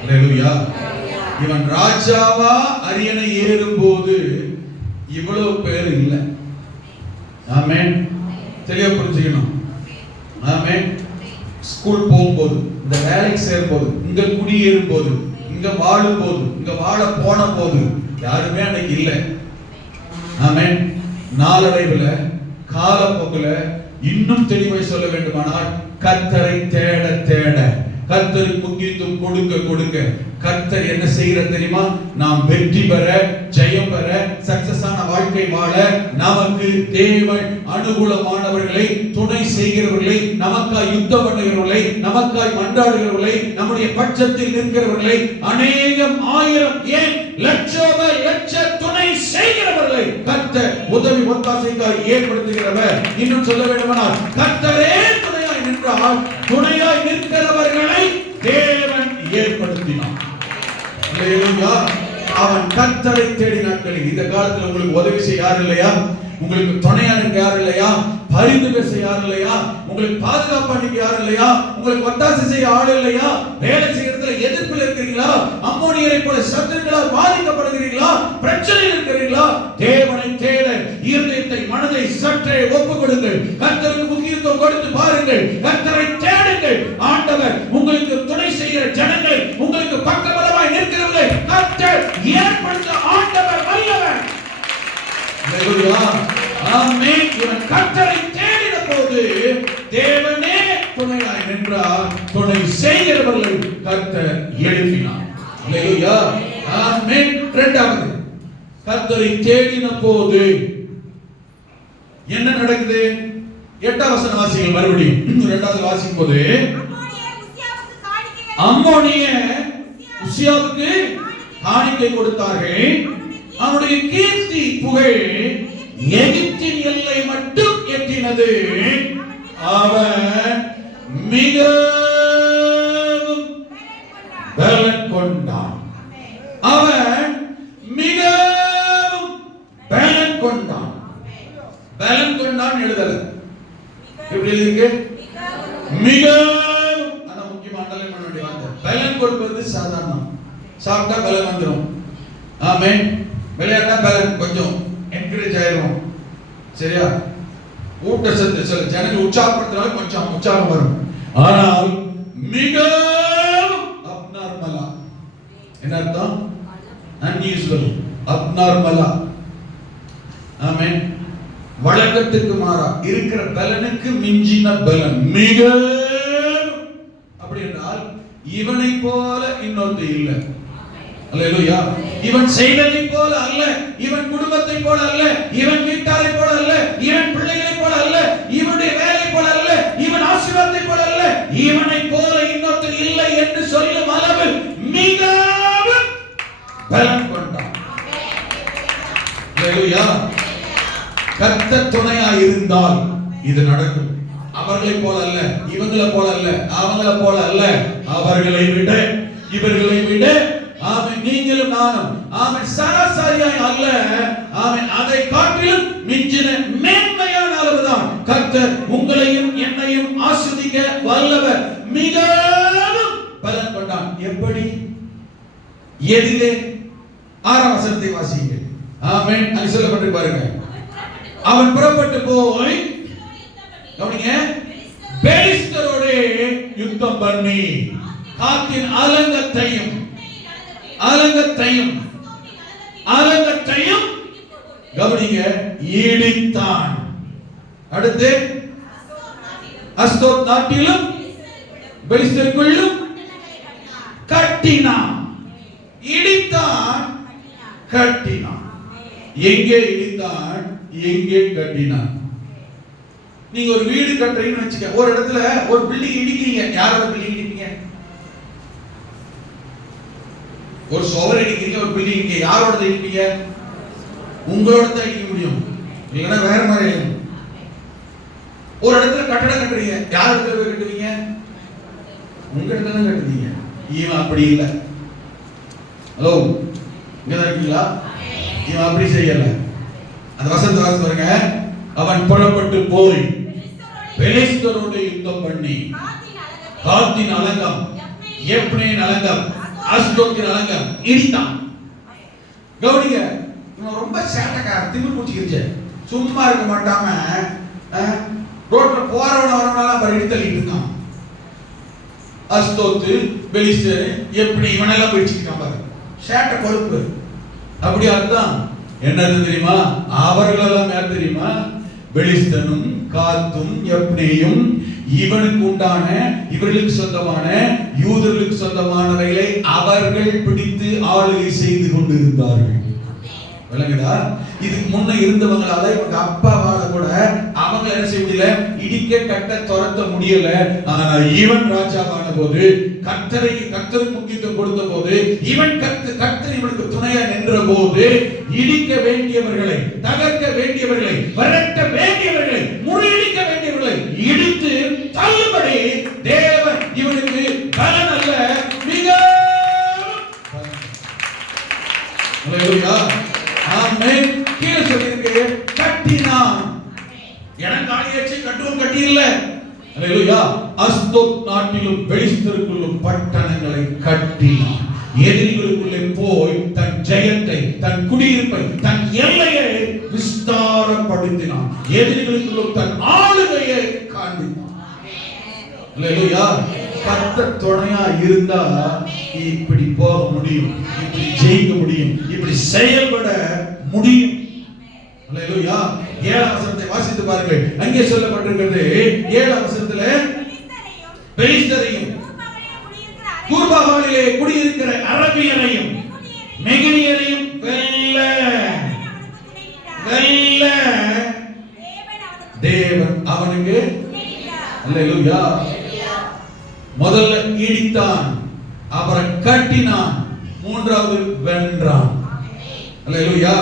அல்லேலூயா. இவன் ராஜாவா அரியணை ஏறும்போது இவ்வளவு பேர் இல்லை. ஆமென். தெளிவா புரிஞ்சுக்கணும். ஆமென். ஸ்கூல் போகும்போது, இந்த வேலைக்கு சேரும் போது, இங்க குடியேறும் போது, இங்க வாழும் போது, இங்க வாழ போன போது யாருமே அன்னைக்கு இல்லை. ஆமென். நாளடைவுல காலப்போக்குல இன்னும் தெளிவாய் சொல்ல வேண்டுமானால் கர்த்தரை தேட தேட, கர்த்தருக்கு முக்கியத்துவம் கொடுக்க கொடுக்க கர்த்தர் என்ன செய்யற தெரியுமா? நாம் வெற்றி பெற, ஜெயம் பெற, சக்சஸ் ஆன வாழ்க்கை வாழ நமக்கு தேவன் அனுகூலமானவர்களை, துணை செய்கிறவர்களை, நமக்காய் யுத்தம் பண்ணுகிறவர்களை, நமக்காய் மன்றாடுகிறவர்களை, நம்முடைய பட்சத்தில் நிற்கிறவர்களை, அநேகம் ஆயிரம் ஏன் லட்சோப லட்ச துணை செய்கிறவர்களை கர்த்தர் உதவி ஒத்தாசைக்காய் ஏற்படுத்துகிறவர். இன்னும் சொல்ல வேண்டுமானால் கர்த்தரே துணையாய் நின்றால் துணையாய் நிற்கிறவர்களை தேவன் ஏற்படுத்தினார். அல்லேலூயா. அவன் கர்த்தரை தேடி நாட்களில். இந்த காலத்துல உங்களுக்கு உதவி செய்ய யார் இல்லையா? உங்களுக்கு துணையா நிற்க யார் இல்லையா? பரிந்து பேச யார் இல்லையா? உங்களுக்கு பாதுகாப்பா நிற்க யார் இல்லையா? உங்களுக்கு ஒத்தாசை செய்ய ஆள் இல்லையா? வேலை செய்யறதுல எதிர்ப்பில் இருக்கிறீங்களா? அம்மோனியரை போல சத்துருக்களால் பாதிக்கப்படுகிறீங்களா? பிரச்சனையில் இருக்கிறீங்களா? தேவனை தேட இருதயத்தை, மனதை சற்றே ஒப்பு கொடுங்கள். கர்த்தருக்கு முக்கியத்துவம் கொடுத்து பாருங்கள். கர்த்தரை தேடுங்கள். ஆண்டவர் உங்களுக்கு துணை செய்கிற ஜனங்களை, உங்களுக்கு பக்கபலமாய் நிற்கிறவர்களை கர்த்தர் ஏற்படுத்த ஆண்டவர் வல்லவர். அல்லேலூயா. ஆமென். இவன் கர்த்தரை தேடின போது தேவனே துணையாய் நின்றார். துணை செய்கிறவர்களை கர்த்தர் எழுப்பினார். அல்லேலூயா. ஆமென். இரண்டாவது, கர்த்தரை தேடின போது என்ன நடக்குது? 8ஆம் வசனம் வாசிங்கள் மறுபடியும். இரண்டாவது வாசிக்கும் போது அம்மோனிய உசியாவுக்கு காணிக்கை கொடுத்தார்கள். அவனுடைய கீர்த்தி புகழ் எகிப்தின் எல்லை மட்டும் எட்டினது. அவன் மிகவும் பலன் கொண்டான். அவன் மிகவும் பலன் கொண்டான். பலன் கொண்டான் எழுதல. எப்படி இருக்கு? மிகவும். அதான் முக்கியமா அண்டர்லைன் பண்ண வேண்டிய வார்த்தை. பலன் கொடுப்பது சாதாரணம். சாப்பிட்டா பலன் வந்துடும். ஆமென். விளையாட்டா பலன் கொஞ்சம் என்கரேஜ் ஆயிரும். சரியா? ஊட்டச்சத்து சில ஜனங்கள் உற்சாகப்படுத்தினால கொஞ்சம் உற்சாகம் வரும். ஆனால் மிகவும் அப்நார்மலா. என்ன அர்த்தம்? அன்யூசுவல், அப்நார்மலா. ஆமென். வழக்கத்துக்கு மாறா இருக்கிற பலனுக்கு மிஞ்சின பலன். மிகவும். அப்படி என்றால் இவனை போல இன்னொன்று இல்லை. அல்லேலூயா. இவன் செய்ததை போல அல்ல, இவன் குடும்பத்தை போல அல்ல, இவன் வீட்டாரை போல அல்ல, இவன் பிள்ளைகளை போல அல்ல, இவனுடைய வேலை போல அல்ல, இவன் ஆசீர்வாதத்தை போல அல்ல, இவனை போல இன்னொருத்தர் இல்லை என்று சொல்லும் அளவில் மிகவும் பலன் கொண்டான். அல்லேலூயா. கர்த்தர் துணையாய் இருந்தால் இது நடக்கும். அவர்களை போல அல்ல, இவங்களை போல அல்ல, அவங்களை போல அல்ல, அவர்களை விட, இவர்களை விட. ஆமென். நீங்களும் நானும் ஆமென் சராசரியாய் அல்ல, ஆமென் அதை காட்டிலும் மிஞ்சின மேன்மையான அளவுதான் கர்த்தர் உங்களையும் என்னையும் ஆசீர்வதிக்க வல்லவர். மிகவும் பலன் கொண்டான். எப்படி? எதிலே? 6ஆம் வசனத்தை வாசியுங்கள். ஆமென். அது சொல்லப்பட்டு பாருங்க. அவன் புறப்பட்டு போய் கவனிங்க, பெலிஸ்தரோடு யுத்தம் பண்ணி காத்தின் அலங்கத்தையும் கவனிங்க இடித்தான். அடுத்து அஸ்தோத் நாட்டிலும் பெலிஸ்தருக்குள்ளும் கட்டினான். இடித்தான், கட்டினான். எங்கே இடித்தான், எங்கே கட்டினான்? நீங்க ஒரு வீடு கட்டுறீங்கன்னு வச்சுக்க, ஒரு இடத்துல ஒரு பில்டிங் இடிக்கிறீங்க. யாரோட பில்டிங் இடிப்பீங்க? ஒரு சுவர் இடிக்கிறீங்க, ஒரு பில்டிங் இடிக்கிறீங்க. யாரோட இடிப்பீங்க? உங்களோட தான் இடிக்க முடியும், இல்லைன்னா வேற மாதிரி இருக்கும். ஒரு இடத்துல கட்டடம் கட்டுறீங்க, யார் இடத்துல போய் கட்டுவீங்க? உங்க இடத்துல தான் கட்டுவீங்க. இவன் அப்படி இல்லை. ஹலோ, இங்கதான் இருக்கீங்களா? இவன் அப்படி செய்யல. அந்த வசனத்தை வாசித்து பாருங்க. அவன் புறப்பட்டு போய் பெலிஸ்தரோடு யுத்தம் பண்ணி காத்தின் அலங்கம், எப்னேயின் அலங்கம், அஸ்தோத்தின் அலங்கம் இடித்தான். கவனிங்க, இவன் ரொம்ப சேட்டக்கார, திமிர் பூச்சிக்கிச்சு. சும்மா இருக்க மாட்டாம ரோட்ல போறவன வரவனால இடித்தள்ளிட்டு இருக்கான். அஸ்தோத்து, பெலிஸ்தர், எப்படி இவனெல்லாம் பிடிச்சிருக்கான் பாரு. சேட்ட கொழுப்பு. அப்படி அர்த்தம் என்னது தெரியுமா? அவர்களெல்லாம் யார் தெரியுமா? பெலிஸ்தனும் காத்தும் எப்னேயும் இவனுக்கு உண்டான, இவர்களுக்கு சொந்தமான, யூதர்களுக்கு சொந்தமானவைகளை அவர்கள் பிடித்து ஆளுகை செய்து கொண்டிருந்தார்கள். விளங்குதா? இதுக்கு முன்ன இருந்தவங்களால இவங்க அப்பாவால கூட அவங்க என்ன செய்ய முடியல, இடிக்க கட்ட துரத்த முடியல. ஆனா இவன் ராஜாவான போது, கர்த்தருக்கு முக்கியத்துவம் கொடுத்த போது, இவன் கர்த்தர் இவனுக்கு துணையா நின்ற போது, இடிக்க வேண்டியவர்களை, தகர்க்க வேண்டியவர்களை, விரட்ட வேண்டியவர்களை, முறியடிக்க வேண்டியவர்களை இடித்து தள்ளுபடி தேவன் இவனுக்கு பலன் அல்ல மிக ஆமென். கீழே சொல்லிருக்கு கட்டினான். இடம் காலியாச்சு, கட்டுவோம் கட்டி இல்ல. அல்லேலூயா. அஸ்தோத் நாட்டிலும் பெலிஸ்தருக்குள்ளும் பட்டணங்களை கட்டினான். எதிரிகளுக்குள்ளே போய் தன் ஜெயத்தை, தன் குடியிருப்பை, தன் எல்லையை விஸ்தாரப்படுத்தினான். எதிரிகளுக்குள்ளும் தன் ஆளுகையை காண்பித்தான். அல்லேலூயா. கர்த்தர் துணையா இருந்தா இப்படி போக முடியும், இப்படி ஜெயிக்க முடியும், இப்படி செயல்பட முடியும். அல்லேலூயா. 7ஆம் வசனத்தை வாசித்து பாருங்கள். அங்கே சொல்லப்பட்டிருக்கிறது, 7ஆம் வசனத்திலே பெலிஸ்தரையும் கூர்பாகாலிலே குடியிருக்கிற அரபியரையும் மெகினியரையும் வெல்ல தேவன் அவனுக்கு, அல்லேலூயா, முதல்ல இடித்தான், அப்புறம் கட்டினான், மூன்றாவது வென்றான். அல்லேலூயா.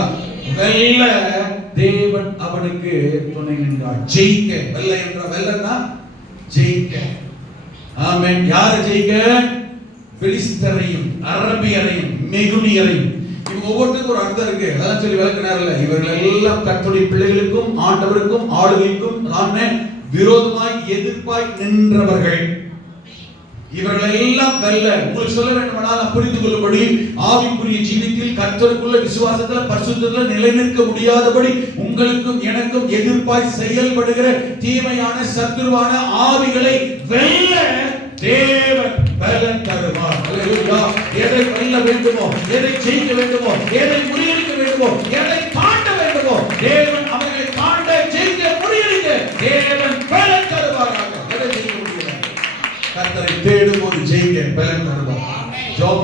வெல்ல தேவன் அவனுக்கு துணை நின்றார். ஜெயிக்க, வெல்ல என்ற வெல்லன்னா ஜெயிக்க. ஆமென். யாரை ஜெயிக்க? பெலிஸ்தரையும் அரபியரையும் மெகுனியரையும். இவங்க ஒவ்வொருத்தருக்கும் ஒரு அர்த்தம் இருக்கு, அதான் சொல்லி விளக்குனார் இல்ல. இவர்கள் எல்லாம் கர்த்தருடைய பிள்ளைகளுக்கும் ஆண்டவருக்கும் ஆளுகைக்கும் விரோதமாய் எதிர்ப்பாய் நின்றவர்கள். இவர்கள் எல்லாம் வெல்ல, உங்களுக்கு சொல்ல வேண்டுமானால் புரிந்து கொள்ளும்படி, ஆவிக்குரிய ஜீவியத்தில் கர்த்தருக்குள்ள விசுவாசத்துல பரிசுத்தத்துல நிலைநிற்க முடியாதபடி உங்களுக்கும் எனக்கும் எதிர்ப்பாய் செயல்படுகிற தீமையான சத்துருவான ஆவிகளை வெல்ல தேவன் பலன் தருவார். அல்லேலூயா. எதை வெல்ல வேண்டுமோ, எதை ஜெயிக்க வேண்டுமோ, எதை முறியடிக்க வேண்டுமோ, எதை தாண்ட வேண்டுமோ, தேவன் அவர்களை தாண்ட, ஜெயிக்க, முறியடிக்க தேவன் பலன் தருவாராக. எதை ஜெயிக்க முடியல, கர்த்தரை தேடும் போது ஜெயிக்க பலன் தருவார். ஜெபம்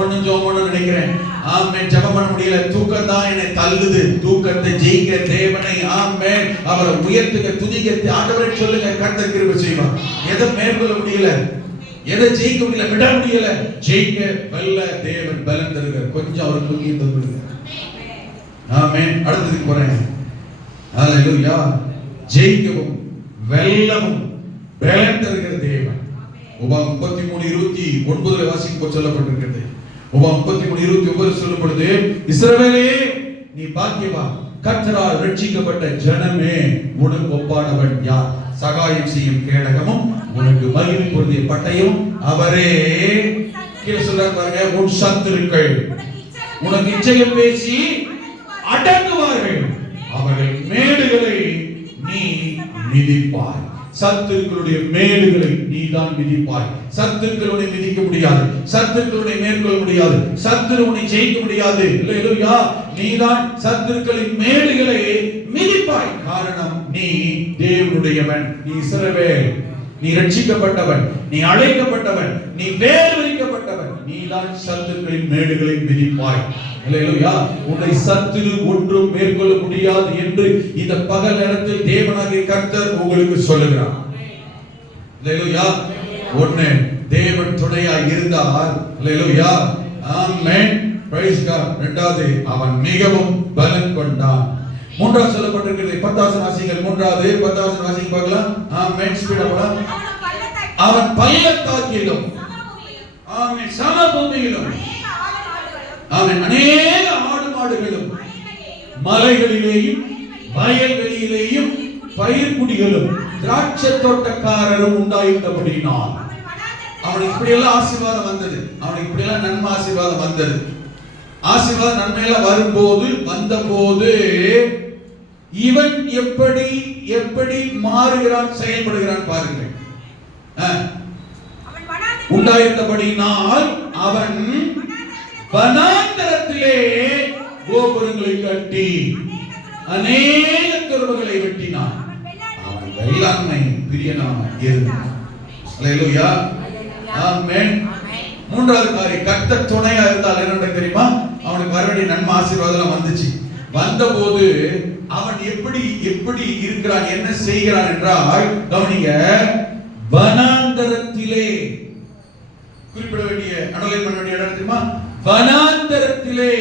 பண்ணு நினைக்கிறேன். ஆமென். ஜெபம் பண்ண முடியல, தூக்கம் தான் என்னை தள்ளுது. தூக்கத்தை ஜெயிக்க தேவனை, ஆமென், அவரை உயர்த்துங்க, துதிக்க ஆண்டவரை சொல்லுங்க. கர்த்தர் கிருபை செய்வார். எதை மேற்கொள்ள முடியல, எதை ஜெயிக்க முடியல, விட முடியல, ஜெயிக்க வெல்ல தேவன் பலன் தருகிறார். கொஞ்சம் அவருக்கு முக்கியத்துவம் கொடுங்க. ஆமென். அடுத்ததுக்கு போறேன். அல்லேலூயா. ஜெயிக்கவும் வெல்லவும் பலன் தருகிற தேவன். உபாகம் 33:29 வாசிக்கும் சொல்லப்பட்டிருக்கிறது. உபாகம் 33:29 சொல்லப்படுது, இஸ்ரவேலே நீ பாக்கியவான், கர்த்தரால் ரட்சிக்கப்பட்ட ஜனமே, உனக்கு ஒப்பானவன் யார்? சகாயம் செய்யும் கேடகமும் உனக்கு மகிமை பொருந்திய பட்டயம் அவரே. கீழே சொல்றாரு பாருங்க, உன் சத்துருக்கள் உனக்கு இச்சையம் பேசி அடங்குவார்கள், அவர்கள் மேடுகளை நீ மிதிப்பாய். சத்துருக்களுடைய மேடுகளை நீதான் மிதிப்பாய். சத்துருக்களுடைய மிதிக்க முடியாது, சத்துருக்களுடைய மேற்கொள்ள முடியாது, சத்துருவை ஜெயிக்க முடியாது. அல்லேலூயா. நீதான் சத்துருக்களின் மேடுகளை மிதிப்பாய். காரணம், நீ தேவனுடையவன், நீ இஸ்ரவேல், நீ ரட்சிக்கப்பட்டவன், நீ அழைக்கப்பட்டவன், நீ வேர் விரிக்கப்பட்டவன். நீதான் சத்துருக்களின் மேடுகளை மிதிப்பாய். அல்லேலூயா. உன்னை சத்துரு ஒன்றும் மேற்கொள்ள முடியாது என்று இந்த பகல் நேரத்தில் தேவனாகிய கர்த்தர் உங்களுக்கு சொல்லுகிறார். அல்லேலூயா. ஒண்ணு, தேவன் துணையாய் இருந்தார். அல்லேலூயா. ஆமென். Praise God. இரண்டாவது, அவன் மிகவும் பலன் கொண்டான். மூன்றாவது சொல்லப்பட்டிருக்கிறது 10வது வாசிங்கள். மூன்றாவது 10வது வாசிங்க பார்க்கலாம். ஆமென். ஸ்பீடா போலாம். அவன் பள்ளத்தாக்கிலும் ஆமென். சமபூமியிலும் ஆமென். அநேக ஆடு மாடுகளும் மலைகளிலேயும் வயல்வெளியிலேயும் பயிர்க்குடிகளும் திராட்சை தோட்டக்காரரும் உண்டாயிருந்தபடியினால் அவனுக்கு இப்படியெல்லாம் ஆசீர்வாதம் வந்தது. அவனுக்கு இப்படியெல்லாம் நன்மை ஆசீர்வாதம் வந்தது. ஆசீர்வாதம் நன்மையெல்லாம் வரும்போது வந்தபோது இவன் எப்படி மாறுகிறான், செயல்படுகிறான் பாருங்கள். உண்டாயிருந்தபடியினால் அவன் வனாந்தரத்திலே கோபுரங்களை கட்டி அநேக துறவுகளை வெட்டினான். அவன் வெள்ளாண்மை பிரியனாக இருந்தான். அல்லேலூயா, ஆமென். மூன்றாவது காரியம், கர்த்தர் துணையா இருந்தால் என்ன தெரியுமா? அவனுக்கு வரவேண்டிய நன்மை ஆசீர்வாதம் வந்துச்சு. வந்தபோது அவன் எப்படி இருக்கிறான், என்ன செய்கிறான் என்றால் கவனிங்க, வனாந்தரத்திலே குறிப்பிட வேண்டிய அடலை பண்ண வேண்டிய இடம் தெரியுமா? வனாந்தரத்திலே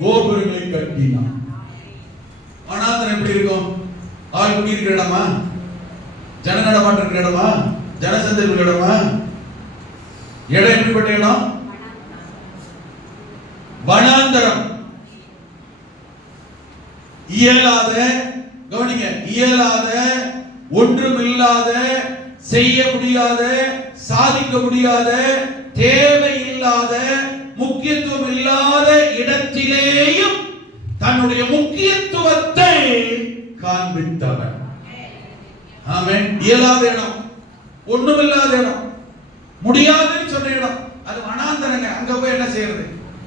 கோபுரங்களை கட்டினான். வனாந்தரம் எப்படி இருக்கும்? ஆள் குடி இருக்கிற இடமா? ஜன நடமாட்டம் இருக்கிற இடமா? ஜனசந்தர்ப்ப இடமா? இடம் எப்படிப்பட்ட இடம்? வனாந்தரம். இயலாத, கவனிங்க, இயலாத, ஒன்றுமில்லாத, செய்ய முடியாத, சாதிக்க முடியாத, தேவை இல்லாத, முக்கியத்துவம் இல்லாத இடத்திலேயும் தன்னுடைய முக்கியத்துவத்தை காண்பித்தவன். ஆமென். இயலாத இடம், ஒண்ணுமில்லாத இடம், முடியாதுன்னு சொன்ன இடம், அது வனாந்தரங்க. அங்க போய் என்ன செய்யறது?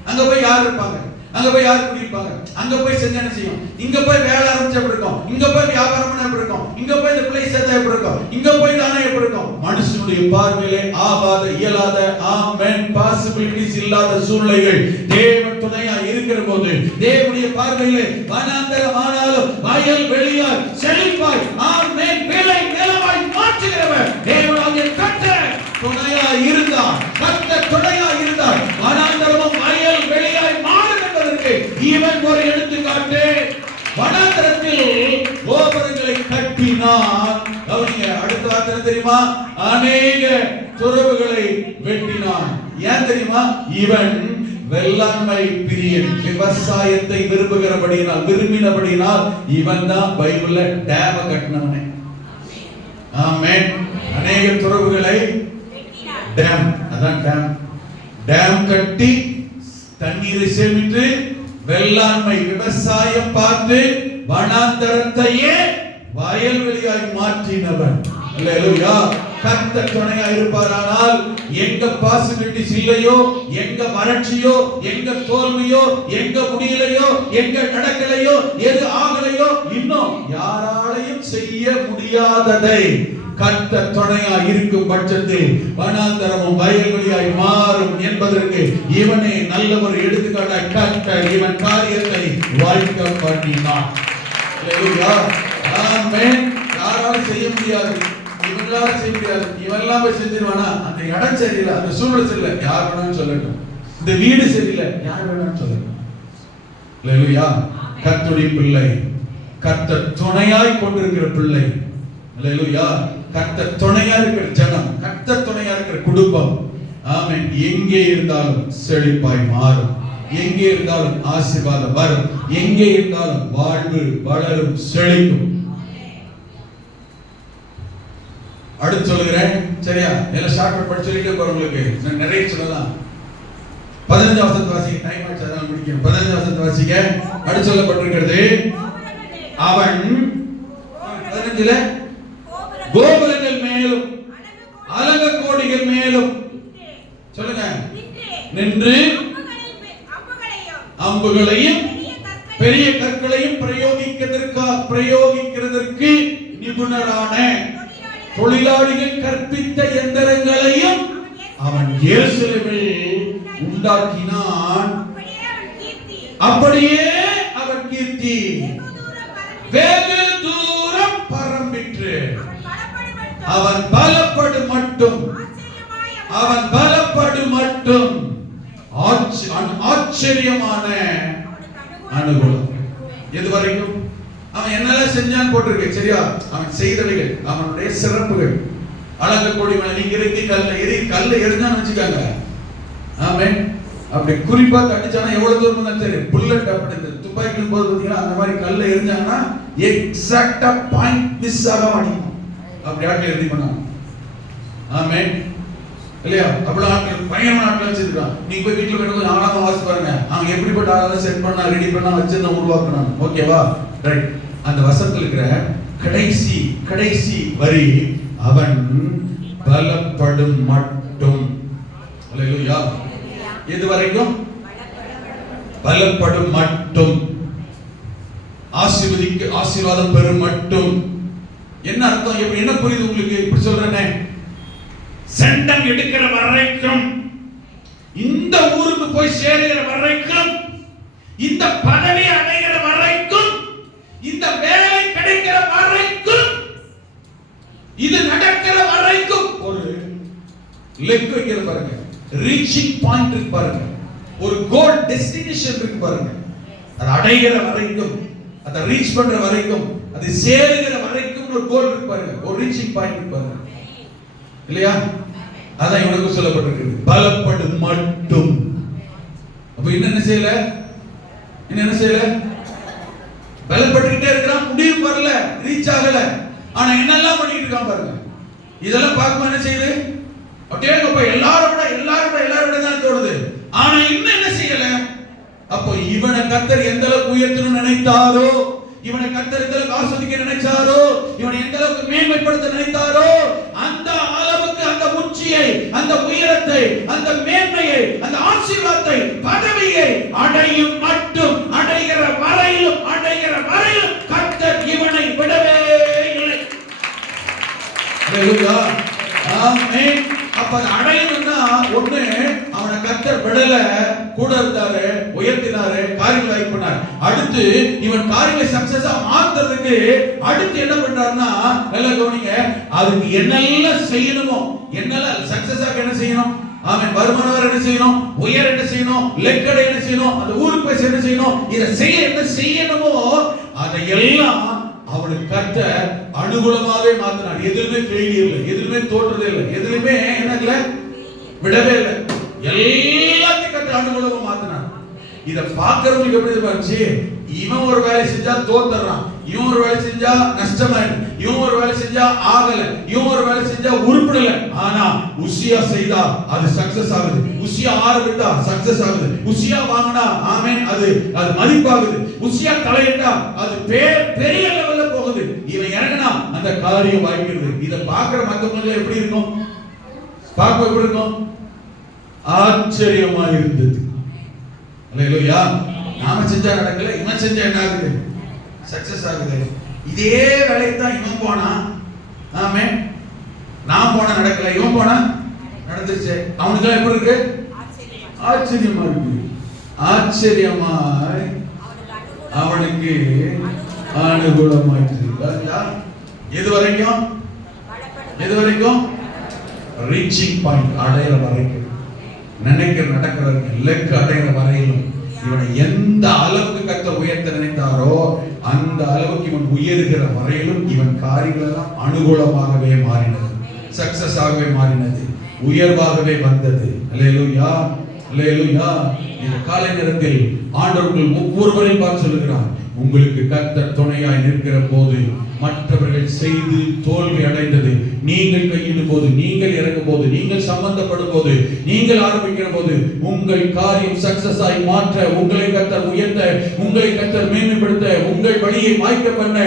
அங்க போய் யார் இருப்பாங்க? அங்க போய் யார் குடியிருப்பாங்க? அங்க போய் செஞ்ச என்ன செய்யும்? இங்க போய் வேலை ஆரம்பிச்சா எப்படி இருக்கும்? இங்க போய் வியாபாரம் பண்ண எப்படி இருக்கும்? இங்க போய் இந்த பிளேஸ் சேர்த்தா எப்படி இருக்கும்? இங்க போய் தானே எப்படி இருக்கும்? மனுஷனுடைய பார்வையிலே ஆகாத, இயலாத, ஆமென், பாசிபிலிட்டிஸ் இல்லாத சூழ்நிலைகள் தேவன் துணையா இருக்கிற போது தேவனுடைய பார்வையிலே வனாந்தரம் ஆனாலும் வயல் வெளியாய் செழிப்பாய், ஆமென், விளை நிலமாய் மாற்றுகிறவர் தேவனாகிய கர்த்தர் துணையா இருந்தார். கர்த்தர் துணையா இருந்தார். வனாந்தரமும் வயல் வெளியாய் மாறும் என்பதற்கு இவன் ஒரு எடுத்துக்காட்டு. வனாந்தரத்தில் கோபுரங்களை கட்டினான். கவனிங்க, அடுத்த வார்த்தை தெரியுமா? அநேக துறவுகளை வெட்டினான். ஏன் தெரியுமா? இவன் வெள்ளாண்மை பிரியன், விவசாயத்தை விரும்பினபடியினால் இவன் தான் பைபிள்ல டேம கட்டினவனே. ஆமென். அநேக துறவுகளை டேம், அதான் டேம். டேம் கட்டி தண்ணீரை சேமித்து வெள்ளாண்மை விவசாயம் பார்த்து வனாந்தரத்தையே வயல்வெளியாய் மாற்றினவன். அல்லேலூயா. கர்த்தர் துணையா இருப்பாரானால் எங்க பாசிபிலிட்டிஸ் இல்லையோ, எங்க வறட்சியோ, எங்க தோல்வியோ, எங்க முடியலையோ, எங்க நடக்கலையோ, எது ஆகலையோ, இன்னும் யாராலையும் செய்ய முடியாததை கர்த்தர் துணையா இருக்கும் பட்சத்தில் வனாந்தரமும் வயல்வெளியாய் மாறும் என்பதற்கு இவனே நல்ல ஒரு எடுத்துக்காட்டாய் கர்த்தர் இவன் காரியத்தை வாய்க்க பண்ணினான். அல்லேலூயா, ஆமென். யாராலும் செய்ய முடியாது, இவங்களால செய்ய முடியாது, இவெல்லாம் போய் செஞ்சிருவானா? அந்த இடம் சரியில்லை, அந்த சூழ்நிலை சரியில்லை, யார் வேணாலும் சொல்லட்டும். இந்த வீடு சரியில்லை, யார் வேணாலும் சொல்லட்டும். அல்லேலூயா. கர்த்தருடைய பிள்ளை, கர்த்தர் துணையாய் கொண்டிருக்கிற பிள்ளை. அல்லேலூயா. கர்த்தர் துணையா இருக்கிற ஜனம், கர்த்தர் துணையா இருக்கிற குடும்பம், ஆமென், எங்கே இருந்தாலும் செழிப்பாய் மாறும். எங்கே இருந்தாலும் ஆசீர்வாதம் வரும். எங்கே இருந்தாலும் வாழ்வு வளரும், செழிக்கும். அடுத்து சொல்லுகிறேன், சரியா? எல்லாம் ஷார்ட்கட் படிச்சு சொல்லிட்டே போறேன். உங்களுக்கு நான் நிறைய சொல்லலாம். 15 வசனத்தை வாசிக்க, டைம் ஆச்சு, அதனால முடிக்கிறேன். 15 வசனத்தை வாசிக்க. அடுத்து சொல்லப்பட்டிருக்கிறது, அவன் 15ல கோபுரங்கள் மேலும் அலங்க கோடிகள் மேலும், சொல்லுங்க, நின்று அம்புகளையும் பெரிய கற்களையும் பிரயோகிக்கிறதற்கு நிபுணரான தொழிலாளிகள் கற்பித்த எந்திரங்களையும் அவன் எருசலேமில் உண்டாக்கினான். அப்படியே அவன் கீர்த்தி வெகு தூரம் பரம்பிற்று. அவன் பலப்படு மட்டும் ஆச்சரியமான அனுகூலம். எது வரைக்கும்? அவன் என்னெல்லாம் செஞ்சான் போட்டிருக்கு, சரியா? அவன் செய்தவைகள், அவனுடைய சிறப்புகள். அழகு கொடி மேல நீங்க இறக்கி கல்ல எரிஞ்சான்னு வச்சுக்காங்க. ஆமென். அப்படி குறிப்பா தட்டிச்சானா எவ்வளவு தூரம் தான் தெரியும். புல்லட் அப்படி துப்பாக்கி போது பாத்தீங்கன்னா அந்த மாதிரி கல்ல எரிஞ்சாங்கன்னா எக்ஸாக்ட்டா பாயிண்ட் மிஸ் ஆகாம அடிக்கும். அப்படி ஆட்கள் எழுதி பண்ணாங்க. ஆமென். இல்லையா? அவ்வளவு ஆட்கள் பயங்கரமான ஆட்கள் வச்சிருக்காங்க. நீங்க போய் வீட்டுல போய் கொஞ்சம் ஆழமா வாசி பாருங்க. அவங்க எப்படிப்பட்ட ஆளை செட் பண்ணா ரெடி பண்ணா வச்சிருந்தா உருவாக்குனாங்க. ஓகேவா? ரைட். அந்த வசனத்துல இருக்கிற கடைசி வரி அவன் பலப்படும் மட்டும். அல்லேலூயா. எது வரைக்கும்? பலப்படும் மட்டும். ஆசீர்வாதம் பெறும் மட்டும். என்ன அர்த்தம்? என்ன புரியுது உங்களுக்கு? இப்படி சொல்றேனே, செண்டம் எடுக்கிற வரைக்கும், இந்த ஊருக்கு போய் சேருகிற வரைக்கும், இந்த பதவி அடைகிற வரைக்கும், இந்த வேலை கிடைக்கிற வரைக்கும், இது நடக்கிற வரைக்கும் ஒரு லெக் வைக்கிற பாருங்க, ரீச்சிங் பாயிண்ட் இருக்கு பாருங்க, ஒரு கோல் டெஸ்டினேஷன் இருக்கு பாருங்க. அது அடைகிற வரைக்கும், அதை ரீச் பண்ற வரைக்கும், அது சேருகிற வரைக்கும் ஒரு கோல் இருக்கு பாருங்க, ஒரு ரீச்சிங் பாயிண்ட் இருக்கு பாருங்க. இல்லையா? அதான் இவனுக்கு சொல்லப்பட்டிருக்கு, பலப்படும் மட்டும். அப்ப என்ன செய்யல? பலப்பட்டுக்கிட்டே இருக்கிறான், முடிவு வரல, ரீச் ஆகல. ஆனா என்னெல்லாம் பண்ணிட்டு இருக்கான் பாருங்க. இதெல்லாம் பார்க்கும்போது என்ன செய்யுது? அப்படியே எல்லாரோட தான் தோணுது. ஆனா இன்னும் என்ன செய்யல? அப்போ இவனை கர்த்தர் எந்த அளவுக்கு உயர்த்தணும்னு நினைத்தாரோ, இவனை கர்த்தர் எந்த அளவுக்கு ஆஸ்வதிக்க நினைச்சாரோ, இவனை எந்த அளவுக்கு மேன்மைப்படுத்த நினைத்தாரோ, அந்த அளவுக்கு அந்த உச்சியை, அந்த உயரத்தை, அந்த மேன்மையை, அந்த ஆசீர்வாதத்தை, பதவியை அடையும் மட்டும், அடைகிற வரையிலும் கர்த்தர் இவனை விடவே இல்லை. அல்லேலூயா. ஆமென். அப்ப அடையணும்னா ஒண்ணு, அவனை கர்த்தர் விடல, கூட இருந்தாரு, உயர்த்தினாரு, காரியங்களை வாய்ப்பு பண்ணார். அடுத்து இவன் காரியங்களை சக்சஸா மாத்துறதுக்கு அடுத்து என்ன பண்றாருன்னா, நல்லா கவனிங்க, அதுக்கு என்னெல்லாம் செய்யணுமோ, என்னெல்லாம் சக்சஸா என்ன செய்யணும்? ஆமென். வருமானம் என்ன செய்யணும்? உயர் என்ன செய்யணும்? லெக்கடை என்ன செய்யணும்? அந்த ஊருக்கு போய் என்ன செய்யணும்? இத செய்ய என்ன செய்யணுமோ அதையெல்லாம் அவனுக்கு கர்த்தர் அனுகூலமாவே மாத்தினார். எதுவுமே ஃபெயிலியர் இல்லை, எதுவுமே தோற்றதே இல்லை, எதுவுமே என்ன இல்ல, விடவே இல்லை. எல்லாத்தையும் கர்த்தர் அனுகூலமா மாத்தினார். இத பாக்குறவங்களுக்கு எப்படி இருந்துச்சு? இவன் ஒரு வேலை செஞ்சா தோத்துறான், இவன் ஒரு வேலை செஞ்சா நஷ்டமாயிடும், இவன் ஒரு வேலை செஞ்சா ஆகல, இவன் ஒரு வேலை செஞ்சா உருப்படல. ஆனா உசியா செய்தா அது சக்சஸ் ஆகுது, உசியா ஆரம்பித்தா சக்சஸ் ஆகுது, உசியா வாங்கினா ஆமென் அது மதிப்பாகுது, உசியா தலையிட்டா அது பெரிய லெவல்ல போகுது. இவன் இறங்கினா அந்த காரியம் வாய்க்கிறது. இத பாக்குற மத்தவங்க எப்படி இருக்கும்? பார்க்க எப்படி இருக்கும்? ஆச்சரியமா இருந்தது. அல்லேலூயா. நாம செஞ்சா நடக்கல, இவன் செஞ்சா என்ன ஆகுது? சக்சஸ் ஆகுது. இதே வேலையை தான் இவன் போனா, ஆமென், நான் போனா நடக்கல, இவன் போனா நடந்துச்சு. அவனுக்கு எப்படி இருக்கு? ஆச்சரியமா இருக்கு. ஆச்சரியமாய் அவனுக்கு அனுகூலமாயிற்று. எது வரைக்கும்? ரீச்சிங் பாயிண்ட், அடையிற வரைக்கும், நினைக்கிற நடக்கிற இலக்கு அடைகிற வரையிலும், இவனை எந்த அளவுக்கு கர்த்தர் உயர்த்த நினைத்தாரோ அந்த அளவுக்கு இவன் உயர்கிற வரையிலும் இவன் காரியங்கள் எல்லாம் அனுகூலமாகவே மாறினது, சக்சஸ் ஆகவே மாறினது, உயர்வாகவே வந்தது. அல்லேலூயா, அல்லேலூயா. இந்த காலை நேரத்தில் ஆண்டவர்கள் ஒவ்வொருவரையும் பார்த்து சொல்லுகிறார், உங்களுக்கு கர்த்தர் துணையாய் நிற்கிற போது, மற்றவர்கள் செய்து தோல்வி அடைந்தது நீங்கள் கையிடும் போது, நீங்கள் இறங்கும் போது, நீங்கள் சம்பந்தப்படும் போது, நீங்கள் ஆரம்பிக்கிற போது, உங்கள் காரியம் சக்சஸ் ஆகி மாற்ற, உங்களை கர்த்தர் உயர்த்த, உங்களை கர்த்தர் மேன்மைப்படுத்த, உங்கள் வழியை மாய்க்க பண்ண,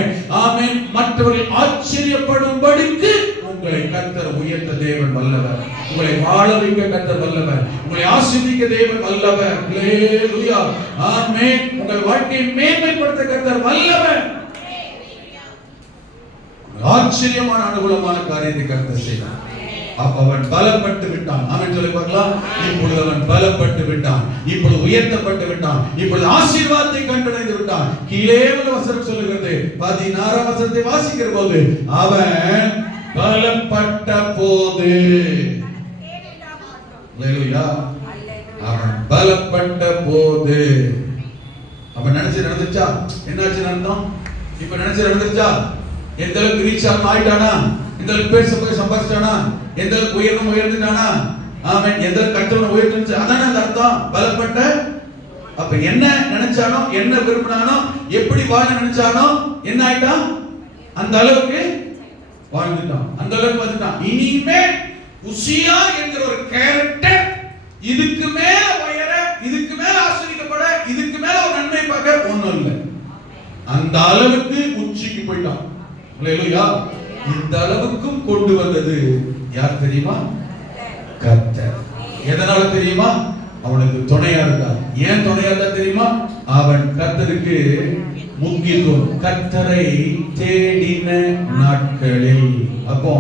ஆமென், மற்றவர்கள் ஆச்சரியப்படும்படிக்கு உங்களை கர்த்தர் உயர்த்த தேவன் வல்லவர். உங்களை வாழ வைக்க கர்த்தர் வல்லவர். உங்களை ஆசீர்வதிக்க தேவன் வல்லவர். அல்லேலூயா, ஆமென். உங்கள் வாழ்க்கையை மேன்மைப்படுத்த கர்த்தர் வல்லவர். ஆச்சரியமான அனுகூலமான காரியத்தை கர்த்தர் செய்தார். அப்ப அவன் பலப்பட்டு விட்டான். அவன் சொல்லி பார்க்கலாம், இப்பொழுது அவன் பலப்பட்டு விட்டான், இப்பொழுது உயர்த்தப்பட்டு விட்டான், இப்பொழுது ஆசீர்வாதத்தை கண்டடைந்து விட்டான். கீழே உள்ள வசனம் சொல்லுகிறது, 16ஆம் வசனத்தை வாசிக்கிற போது, அவன் பலப்பட்ட போது, அல்லேலூயா, அவன் பலப்பட்ட போது, அவன் நினைச்சு நடந்துச்சா? என்னாச்சு நடந்தோம்? இப்ப நினைச்சு நடந்துச்சா? எந்த அளவுக்கு ரீச் ஆயிட்டானா? இந்த அளவுக்கு பேச போய் சம்பாதிச்சானா, எந்த அளவுக்கு உயர்ந்துட்டானா, ஆமென், எந்த அளவுக்கு கர்த்தர் உயர்ந்துச்சு, அதான அந்த அர்த்தம். பலப்பட்ட. அப்ப என்ன நினைச்சானோ, என்ன விரும்பினானோ, எப்படி வாழ நினைச்சானோ என்ன ஆயிட்டான், அந்த அளவுக்கு வாழ்ந்துட்டான், அந்த அளவுக்கு வந்துட்டான். இனிமே உசியா என்கிற ஒரு கேரக்டர் இதுக்கு மேல உயர, இதுக்கு மேல ஆசீர்வதிக்கப்பட, இதுக்கு மேல ஒரு நன்மை பார்க்க ஒண்ணும் இல்லை. அந்த அளவுக்கு உச்சிக்கு போயிட்டான். அல்லேலூயா. இந்த அளவுக்கும் கொண்டு வந்தது யார் தெரியுமா? கர்த்தர். எதனால தெரியுமா? அவனுக்கு துணையா இருந்தார். ஏன் துணையா இருந்தார் தெரியுமா? அவன் கர்த்தருக்கு முக்கியத்துவம், கர்த்தரை தேடின நாட்களில். அப்போ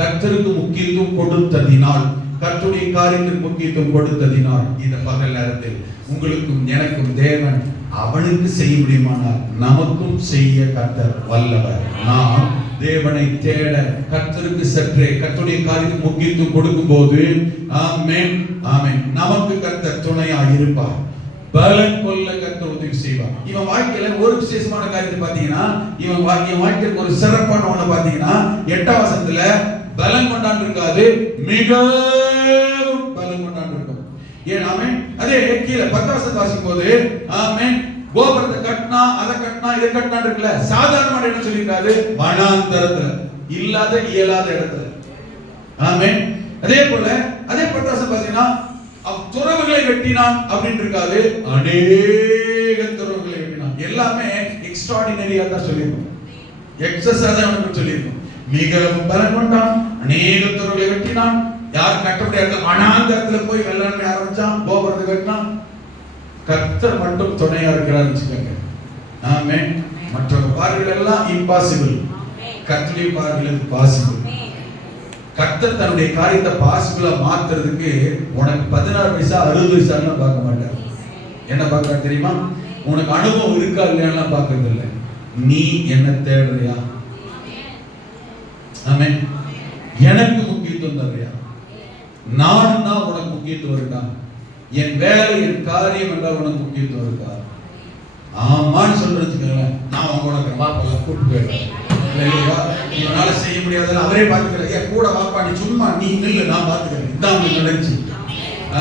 கர்த்தருக்கு முக்கியத்துவம் கொடுத்ததினால், கர்த்தருடைய காரியத்திற்கு முக்கியத்துவம் கொடுத்ததினால், இந்த பகல் நேரத்தில் உங்களுக்கும் எனக்கும் தேவன் அவனுக்கு செய்ய முடியுமானால் நமக்கும் செய்ய கர்த்தர் வல்லவர். நாம் தேவனை தேட, கர்த்தருக்கு சற்றே கர்த்தருடைய காரியத்துக்கு முக்கியத்துவம் கொடுக்கும் போது, ஆமென் ஆமென், நமக்கு கர்த்தர் துணையா இருப்பார். பலன் கொள்ள கர்த்தர் உதவி செய்வார். இவன் வாழ்க்கையில ஒரு விசேஷமான காரியத்தை பாத்தீங்கன்னா, இவன் வாழ்க்கைக்கு ஒரு சிறப்பான ஒண்ணு பாத்தீங்கன்னா, 8ஆம் வசனத்துல பலன் கொண்டாண்டு இருக்காது, மிகவும் பலன் கொண்டாண்டு இருக்கும். ஏன் ஆமென். அதே கீழே 10ஆம் வசனத்தை வாசிக்கும் போது, ஆமென், கோபுரத்தை கட்டினா, அதை கட்டினா, இதை கட்டினா இருக்குல்ல, சாதாரணமான இடம் சொல்லியிருக்காரு, வனாந்தரத்துல, இல்லாத இயலாத இடத்துல. ஆமென். அதே போல அதே 10ஆம் வசனம் பாத்தீங்கன்னா, துறவுகளை வெட்டினான் அப்படின்னு இருக்காது, அநேக துறவுகளை வெட்டினான். எல்லாமே எக்ஸ்ட்ராடினரியா தான் சொல்லியிருக்கோம், எக்ஸஸா தான் நமக்கு சொல்லியிருக்கோம். மிகவும் பலன் கொண்டான், அநேக துறவுகளை வெட்டினான். யார் கட்ட முடியாது, வனாந்தரத்துல போய் வெள்ளாண்மை ஆரம்பிச்சான், கோபுரத்தை கட்டினான். கர்த்தர் மட்டும் துணையா இருக்கிறார் வச்சுக்கோங்க. ஆமென். மற்றவங்க பார்வைகள் எல்லாம் இம்பாசிபிள், கர்த்தருடைய பார்வையில் பாசிபிள். கர்த்தர் தன்னுடைய காரியத்தை பாசிபிளா மாத்துறதுக்கு உனக்கு 16 வயசா 60 வயசாலாம் பார்க்க மாட்டார். என்ன பார்க்க தெரியுமா? உனக்கு அனுபவம் இருக்கா இல்லையா பார்க்கறது இல்லை, நீ என்ன தேடுறியா? ஆமென். எனக்கு முக்கியத்துவம் தர்றியா? நான் தான் உனக்கு முக்கியத்துவம் இருக்கா? என் வேலை, என் காரியம் என்றால் உனக்கு முக்கியத்துவம் இருக்கா? ஆமான்னு சொல்றதுக்கு நான் உனக்கு வாப்பா கூட்டு போயிடுறேன், என்னால செய்ய முடியாதுன்னு அவரே பாத்துக்கிறேன். ஏன் கூட வாப்பா, நீ சும்மா நீ நில்லு, நான் பாத்துக்கிறேன், இதான் நினைச்சு.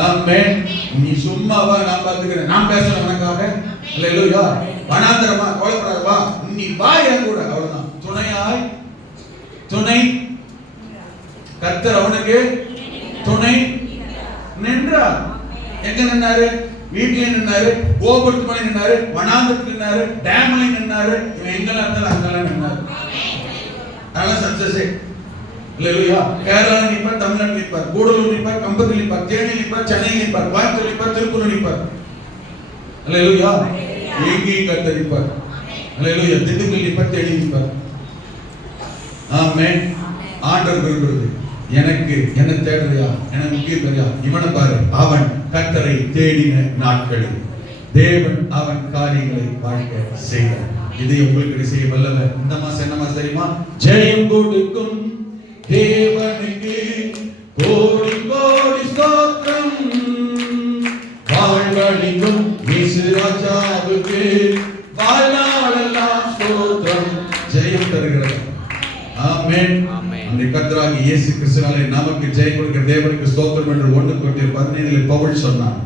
ஆமென். நீ சும்மா வா, நான் பாத்துக்கிறேன், நான் பேசுறேன் உனக்காக. அல்லேலூயா. வனாந்தரமா கவலைப்படாத, வா, நீ வா என் கூட, அவ்வளவுதான். துணையாய், துணை கர்த்தர் அவனுக்கு துணை நின்றார். எங்க நின்னாரு? வீட்டிலே நின்னாரு, கோபுரத்து மேல நின்னாரு, வனாந்தரத்துல நின்னாரு, டேம்ல நின்னாரு. இவன் எங்கெல்லாம் இருந்தாலும் அங்கெல்லாம் நின்னாரு. அதெல்லாம் சக்சஸே. அல்லேலூயா. கேரளா நிப்பார், தமிழ்நாடு நிப்பார், கூடலூர் நிப்பார், கம்பத்தில் நிப்பார், தேனி நிப்பார், சென்னை நிப்பார், கோயம்புத்தூர் நிப்பார், திருப்பூர் நிப்பார். அல்லேலூயா. எங்கேயும் கர்த்தர் நிப்பார். அல்லேலூயா. திண்டுக்கல் நிப்பார், தேனி நிப்பார். ஆமென். ஆண்டவர் விரும்புறது, எனக்கு என்ன தேடுறியா, எனக்கு முக்கியம் தெரியா, இவனை பாரு, அவன் கர்த்தரை தேடின நாட்களில் தேவன் அவன் காரியங்களை வாழ்க்க செய்தார். இதை உங்களுக்கு செய்ய வல்லவர். இந்த மாசம் என்ன மாசம் தெரியுமா? ஜெயம் கொடுக்கும் தேவனுக்கு கோடி கோடி ஸ்தோத்திரம், வாழ்வழிக்கும் இயேசு ராஜாவுக்கு வாழ்நாளெல்லாம் ஸ்தோத்திரம். ஜெயம் தருகிறது. ஆமென். அந்த கர்த்தராகிய இயேசு கிறிஸ்துவினாலே நமக்கு ஜெயம் கொடுக்கிற தேவனுக்கு ஸ்தோத்திரம் என்று 1 Corinthians 15 பவுல் சொன்னான்.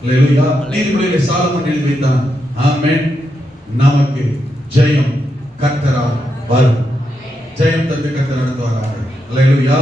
அல்லேலூயா. நீதிமொழிகளை சாலமோன் எழுதி வைத்தான். ஆமென். நமக்கு ஜெயம் கர்த்தரால் வரும். ஜெயம் தந்து கர்த்தர் நடத்துவாராக. அல்லேலூயா.